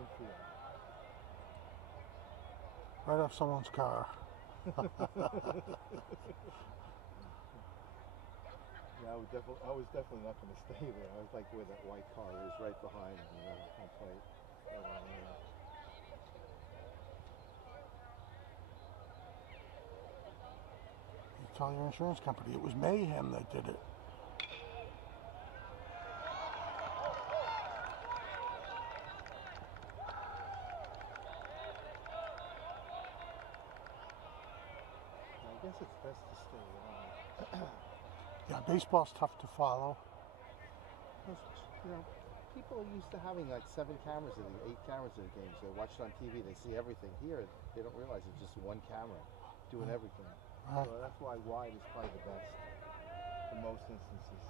infield? Right off someone's car. Yeah, I was definitely not going to stay there. I was like where that white car is, right behind home plate. Right on there. You tell your insurance company it was mayhem that did it. guess it's best to stay on. Yeah, baseball's tough to follow. You know, people are used to having like 7 cameras at 8 cameras at a game. So they watch it on TV, they see everything. Here, they don't realize it's just one camera doing everything. Right. So that's why wide is probably the best in most instances.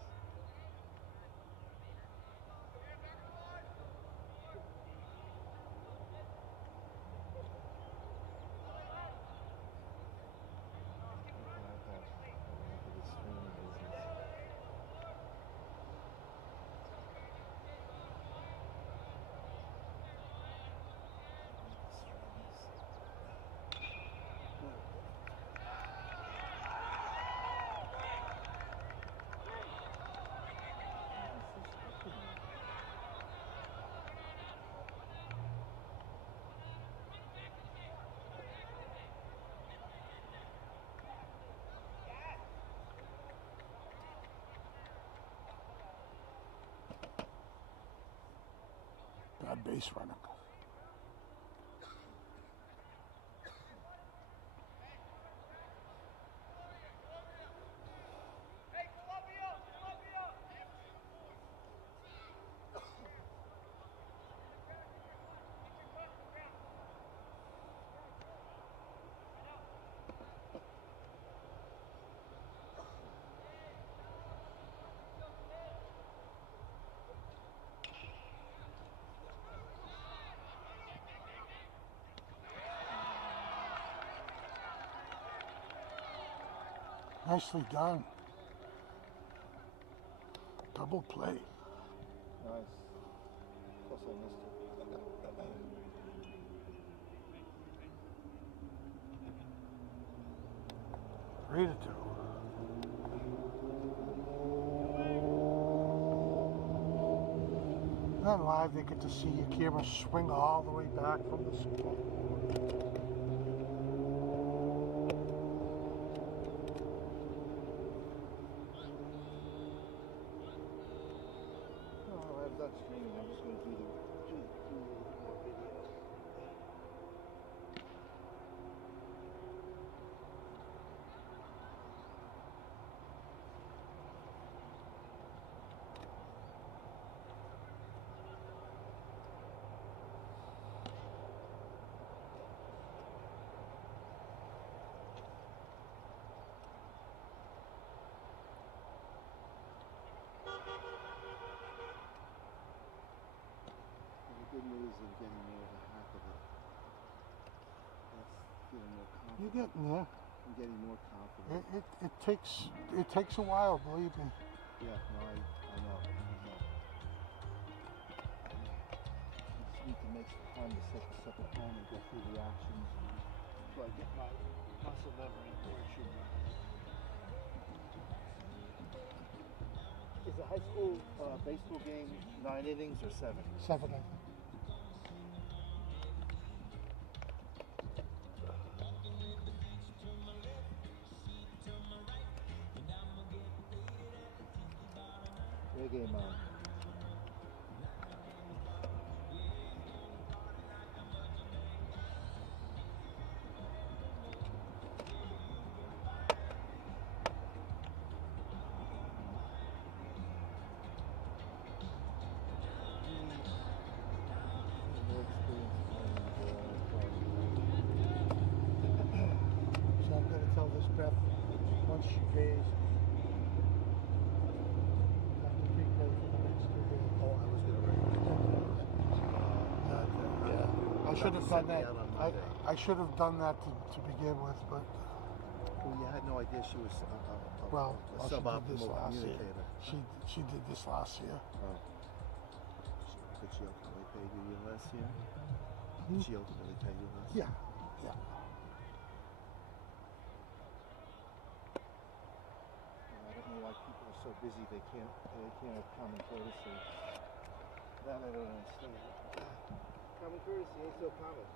Bad base running. Nicely done. Double play. Nice. Plus I missed it. 3-2. And then live, they get to see your camera swing all the way back from the spot. I'm done streaming. I'm just going to do a little more video. The good news is getting more of a hack of it. That's feeling more confident. You're getting there. I'm getting more confident. It takes a while, believe me. Yeah, no, I know. I know. I just need to make some time to set this up at home and go through the actions so I get my muscle memory where it should be. Is a high school baseball game 9 innings or 7? 7, I think. Reggae man. So I'm going to tell this Beth once she pays, have to prepay for the next 2 days. Oh, I was going to recommend Yeah, I should have done that. I should have done that to begin with, but Well, you had no idea she was well, a she did this suboptimal last year. communicator. She did this last year. Oh. Did she ultimately pay you last year? Hmm? Did she ultimately pay you last year? Yeah. I don't know why people are so busy they can't have common courtesy. That I don't understand. Common courtesy ain't so common.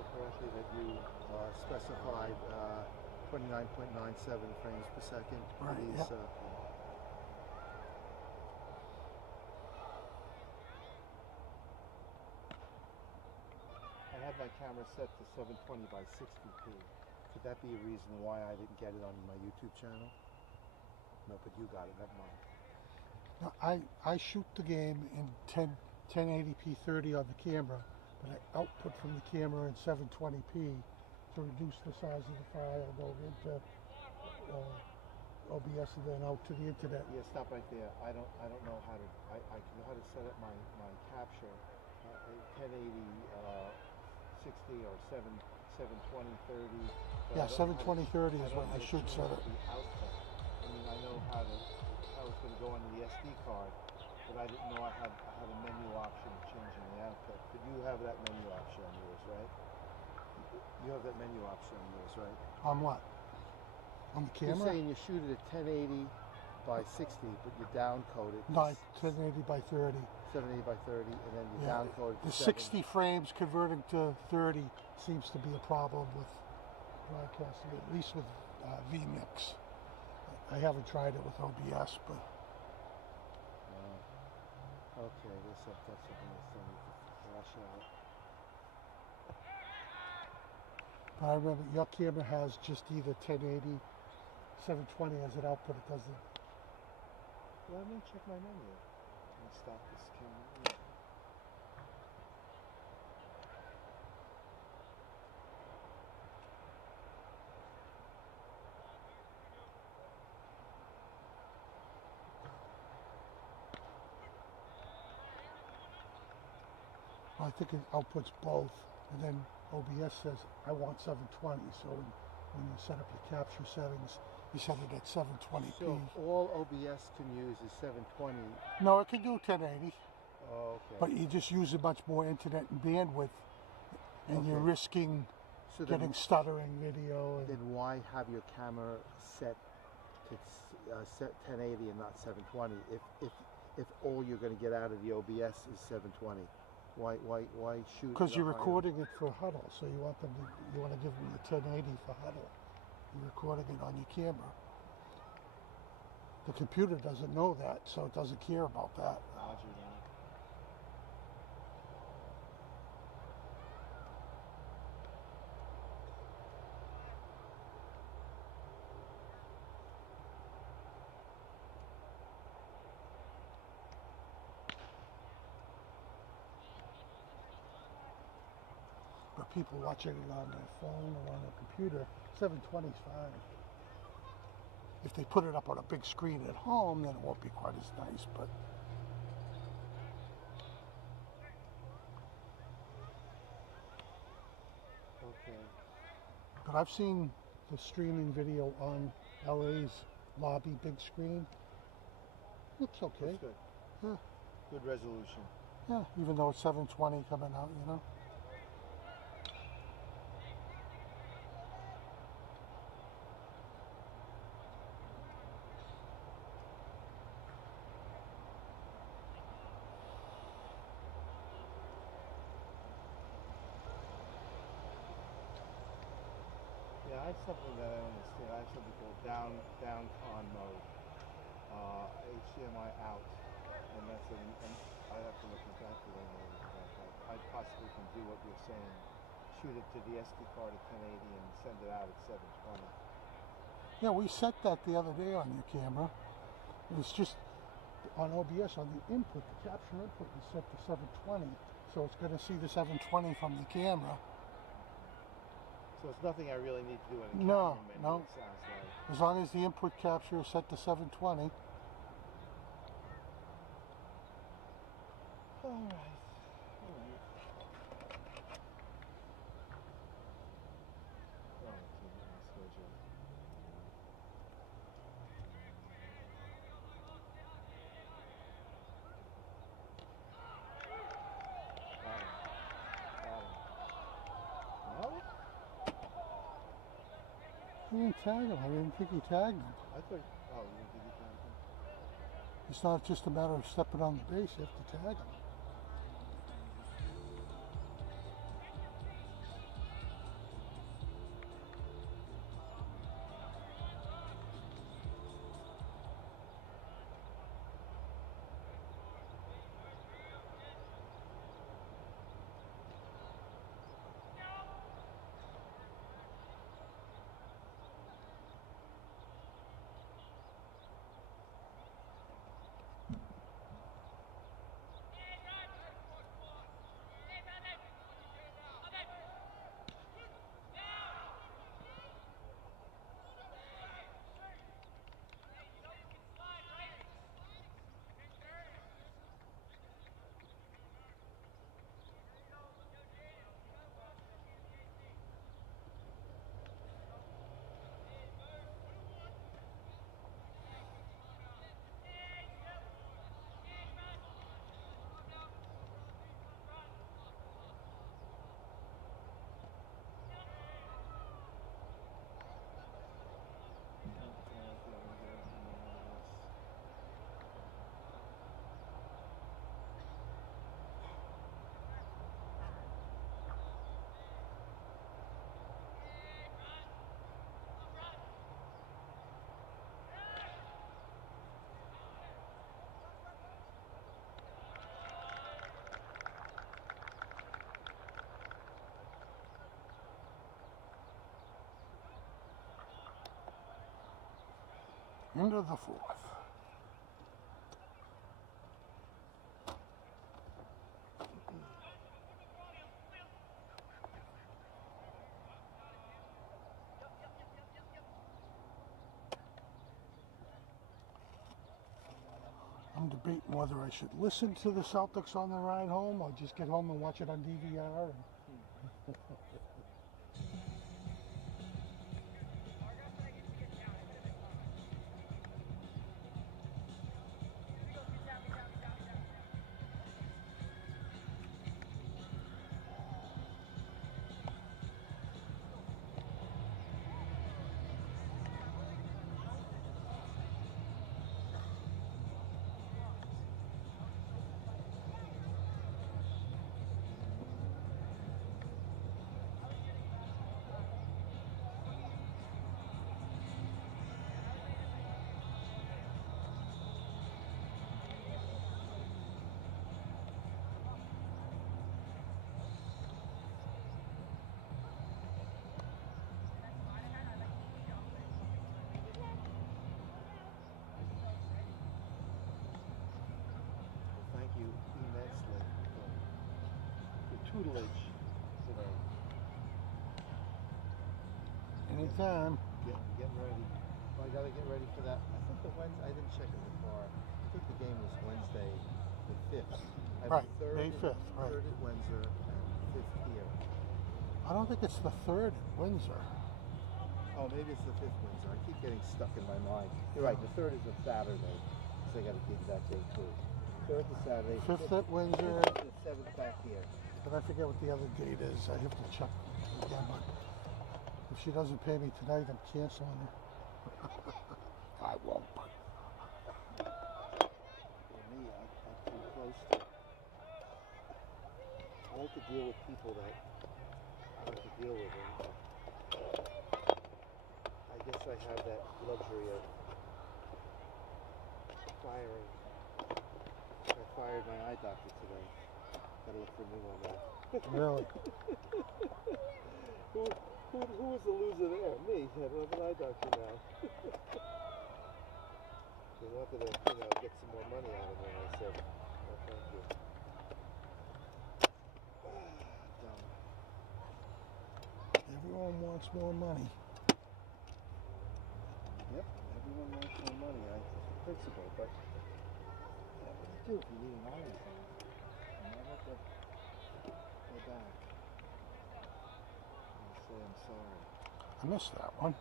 recall correctly that you specified 29.97 frames per second for Right, these. yep. I had my camera set to 720 by 60p. Could that be a reason why I didn't get it on my YouTube channel? No, but you got it, not mine. No, I shoot the game in 1080p 30 on the camera, but I output from the camera in 720p to reduce the size of the file going into OBS and then out to the internet. Yeah, stop right there. I don't know how to. I can know how to set up my capture 1080 60 or 720 30. Yeah, 720 30 is what you should set it. The output. I mean, I know how it's going to go into the SD card, but I didn't know I had a menu option of changing the output. But you have that menu option on yours, right? You have that menu option on yours, right? On what? On the You're camera? saying you shoot it at 1080 by 60, but you down code it. No, 1080 by 30. 780 by 30, and then you Yeah, down code it to the 7. 60 frames converting to 30 seems to be a problem with broadcasting, at least with vMix. I haven't tried it with OBS, but Okay, that's something I still need to flash out. I remember your camera has just either 1080, 720 as an output. It doesn't. Let me check my menu. Let me stop this camera. I think it outputs both, and then OBS says I want 720. So when you set up your capture settings, you set it at 720p. So all OBS can use is 720. No, it can do 1080. Oh, okay. But you just use much more internet and bandwidth, and you're Okay. risking So then, getting stuttering video. And then why have your camera set to set 1080 and not 720 if all you're going to get out of the OBS is 720? Why shoot? because at a you're higher- recording it for Huddle, so you want to give them the 1080 for Huddle. You're recording it on your camera. The computer doesn't know that, so it doesn't care about that. Roger that. But people watching it on their phone or on their computer, 720 is fine. If they put it up on a big screen at home, then it won't be quite as nice, but Okay. But I've seen the streaming video on LA's lobby big screen. Looks okay. That's good. Yeah. Good resolution. Yeah, even though it's 720 coming out, you know. Yeah, I have something that I don't understand. I have something called down con mode. HDMI out, and that's and I have to look exactly what it is. I possibly can do what you're saying. Shoot it to the SD card at 1080 and send it out at 720. Yeah, we set that the other day on your camera. It's just on OBS on the input, the capture input is set to 720, so it's going to see the 720 from the camera. So it's nothing I really need to do in a No, camera menu, no. it sounds like. As long as the input capture is set to 720. All right. Oh, it's in my schedule. No? He didn't tag him. I didn't think he tagged him. I thought, oh, you did you tag him? It's not just a matter of stepping on the base, you have to tag him. Into the fourth. I'm debating whether I should listen to the Celtics on the ride home or just get home and watch it on DVR. Thank you immensely for your tutelage today. Anytime. Getting ready. Well, I gotta get ready for that. I think the Wednesday, I didn't check it before. I think the game was Wednesday the 5th. I have Right, third May 5th, right. Third at Windsor and 5th here. I don't think it's the third at Windsor. Oh, maybe it's the 5th Windsor. I keep getting stuck in my mind. You're right, the 3rd is a Saturday. So I gotta get that day too. 3rd is Saturday. 5th at Windsor. The 7th back here. But I forget what the other date is. I have to check again. But if she doesn't pay me tonight, I'm canceling her. I won't. But For me, I'm too close to. I like to deal with people that I like to deal with. And I guess I have that luxury of firing. I fired my eye doctor today. Gotta look for a new one now. really, Who was the loser there? Me. I don't have an eye doctor now. They wanted to, get some more money out of me. I said, no, thank you. Dumb. everyone wants more money. Yep, everyone wants more money. It's a principle, but what do you do if you need an eye or something? You never go back and say I'm sorry. I missed that one.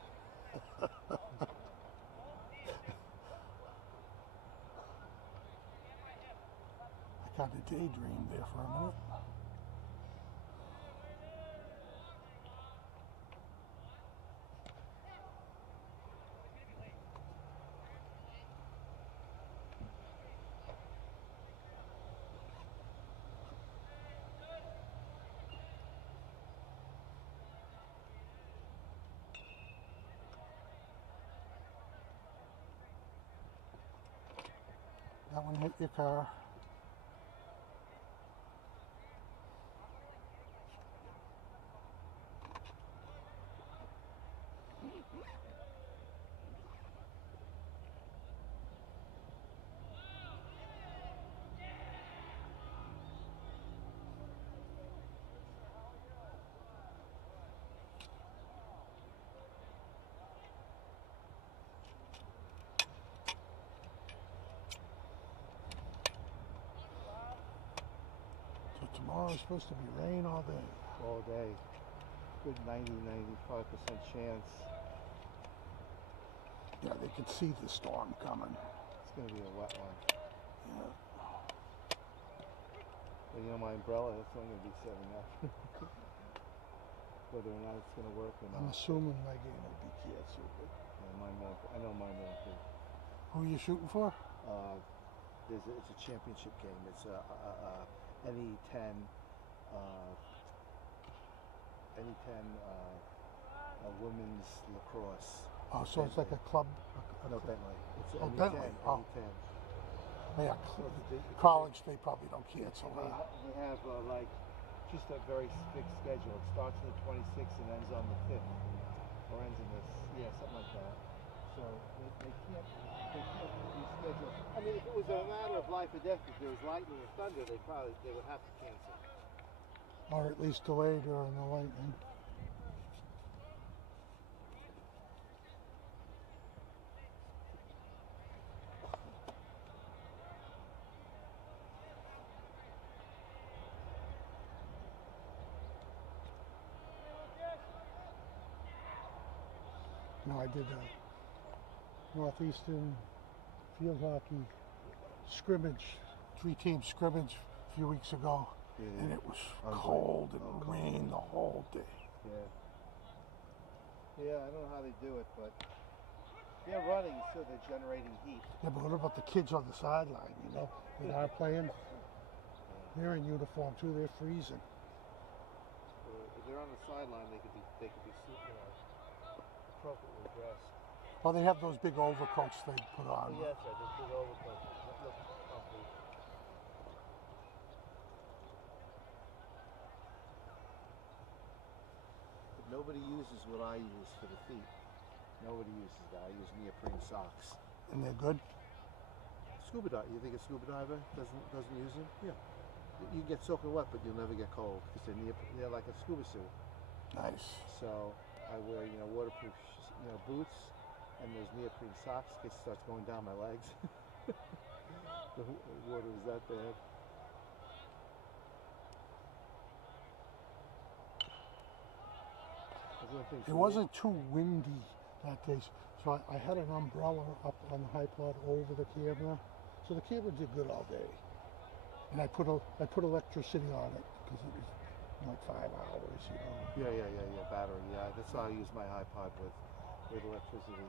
I kind of daydreamed there for a minute. That one hit your car. So tomorrow's supposed to be rain all day. All day. Good 90-95% chance. Yeah, they could see the storm coming. It's going to be a wet one. Yeah. But my umbrella, that's only going to be 7 up. Whether or not it's going to work or I'm not. assuming my game will be canceled. But Yeah, mine won't. I know mine won't be. who are you shooting for? It's a championship game. It's a NE10 women's lacrosse. Oh, so it's like a club. No, Bentley. It's Oh, NE10. Bentley. Oh. NE10. Yeah, So college they probably don't cancel. They have just a very fixed schedule. It starts on the 26th and ends on the 5th, or ends in this, something like that. So So they can't reschedule. I mean, if it was a matter of life or death, if there was lightning or thunder, they would have to cancel. Or at least delay during the lightning. No, I did a Northeastern field hockey scrimmage, 3-team scrimmage a few weeks ago, and it was cold and rained the whole day. Yeah. Yeah, I don't know how they do it, but they're running, so they're generating heat. Yeah, but what about the kids on the sideline, you know, that are playing? They're in uniform too, they're freezing. If they're on the sideline, they could be appropriately dressed. Well, they have those big overcoats they put on. Oh, yes, sir, just big overcoats. Look comfy. But nobody uses what I use for the feet. Nobody uses that. I use neoprene socks. And they're good? Scuba diver. You think a scuba diver doesn't use them? Yeah. You get soaking wet, but you'll never get cold because they're like a scuba suit. Nice. So I wear waterproof boots and those neoprene socks in case it starts going down my legs. The water was that bad. It wasn't too windy that day, so I had an umbrella up on the high pod over the camera. So the camera did good all day. And I put electricity on it because it was like 5 hours, you know. Yeah, battery. Yeah, that's how I use my iPod with electricity.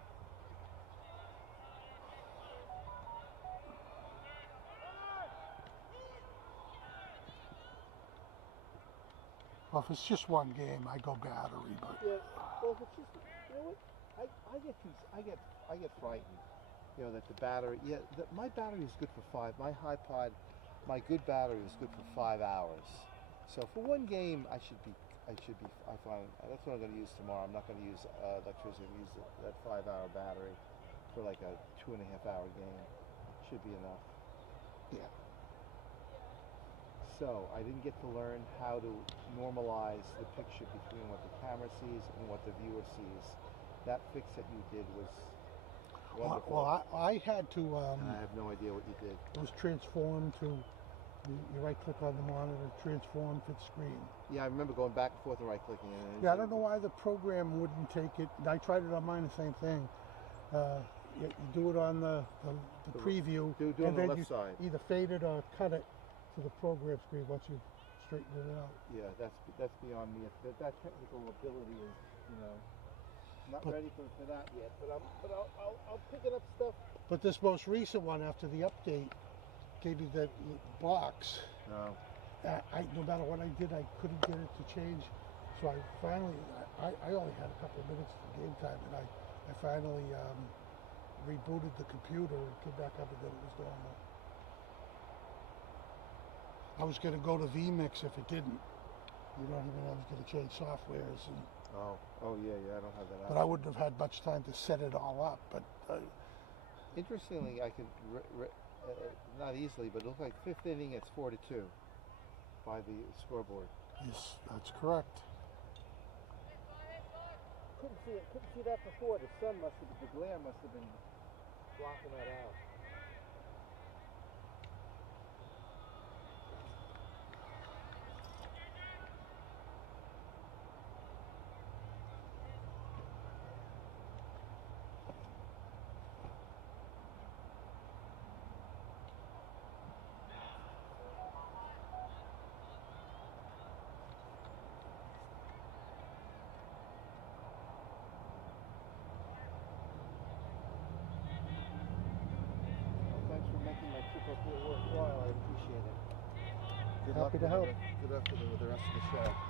Well, if it's just one game, I go battery, but yeah. Well, if it's just, you know what, I get frightened. You know that the battery. Yeah, my battery is good for 5. My iPod, my good battery is good for 5 hours. So for one game, I find that's what I'm going to use tomorrow. I'm not going to use electricity. I'm use that 5-hour battery for like a 2.5-hour game. Should be enough. yeah. So I didn't get to learn how to normalize the picture between what the camera sees and what the viewer sees. That fix that you did was wonderful. Well, I had to. And I have no idea what you did. It was transformed to. You right click on the monitor, transform fit screen. Yeah, I remember going back and forth and right clicking. Yeah, I don't know why the program wouldn't take it. I tried it on mine, the same thing. You do it on the preview, do and on the then left you side. either fade it or cut it to the program screen once you straighten it out. Yeah, that's beyond me. That technical ability is, not ready for that yet. But I'll pick it up stuff. But this most recent one, after the update, gave me the box. No. No matter what I did, I couldn't get it to change. So I finally, I only had a couple of minutes for game time, and I finally rebooted the computer and came back up and then it was normal. I was going to go to vMix if it didn't. You know what I mean? I was going to change softwares. And, oh yeah, I don't have that. But I wouldn't have had much time to set it all up. But interestingly, I could not easily, but it looked like 5th inning. It's 4-2 by the scoreboard. Yes, that's correct. Couldn't see that before. The glare must have been blocking that out. Thanks for making my trip up here worthwhile. I appreciate it. Happy to help. Good luck with the rest of the show.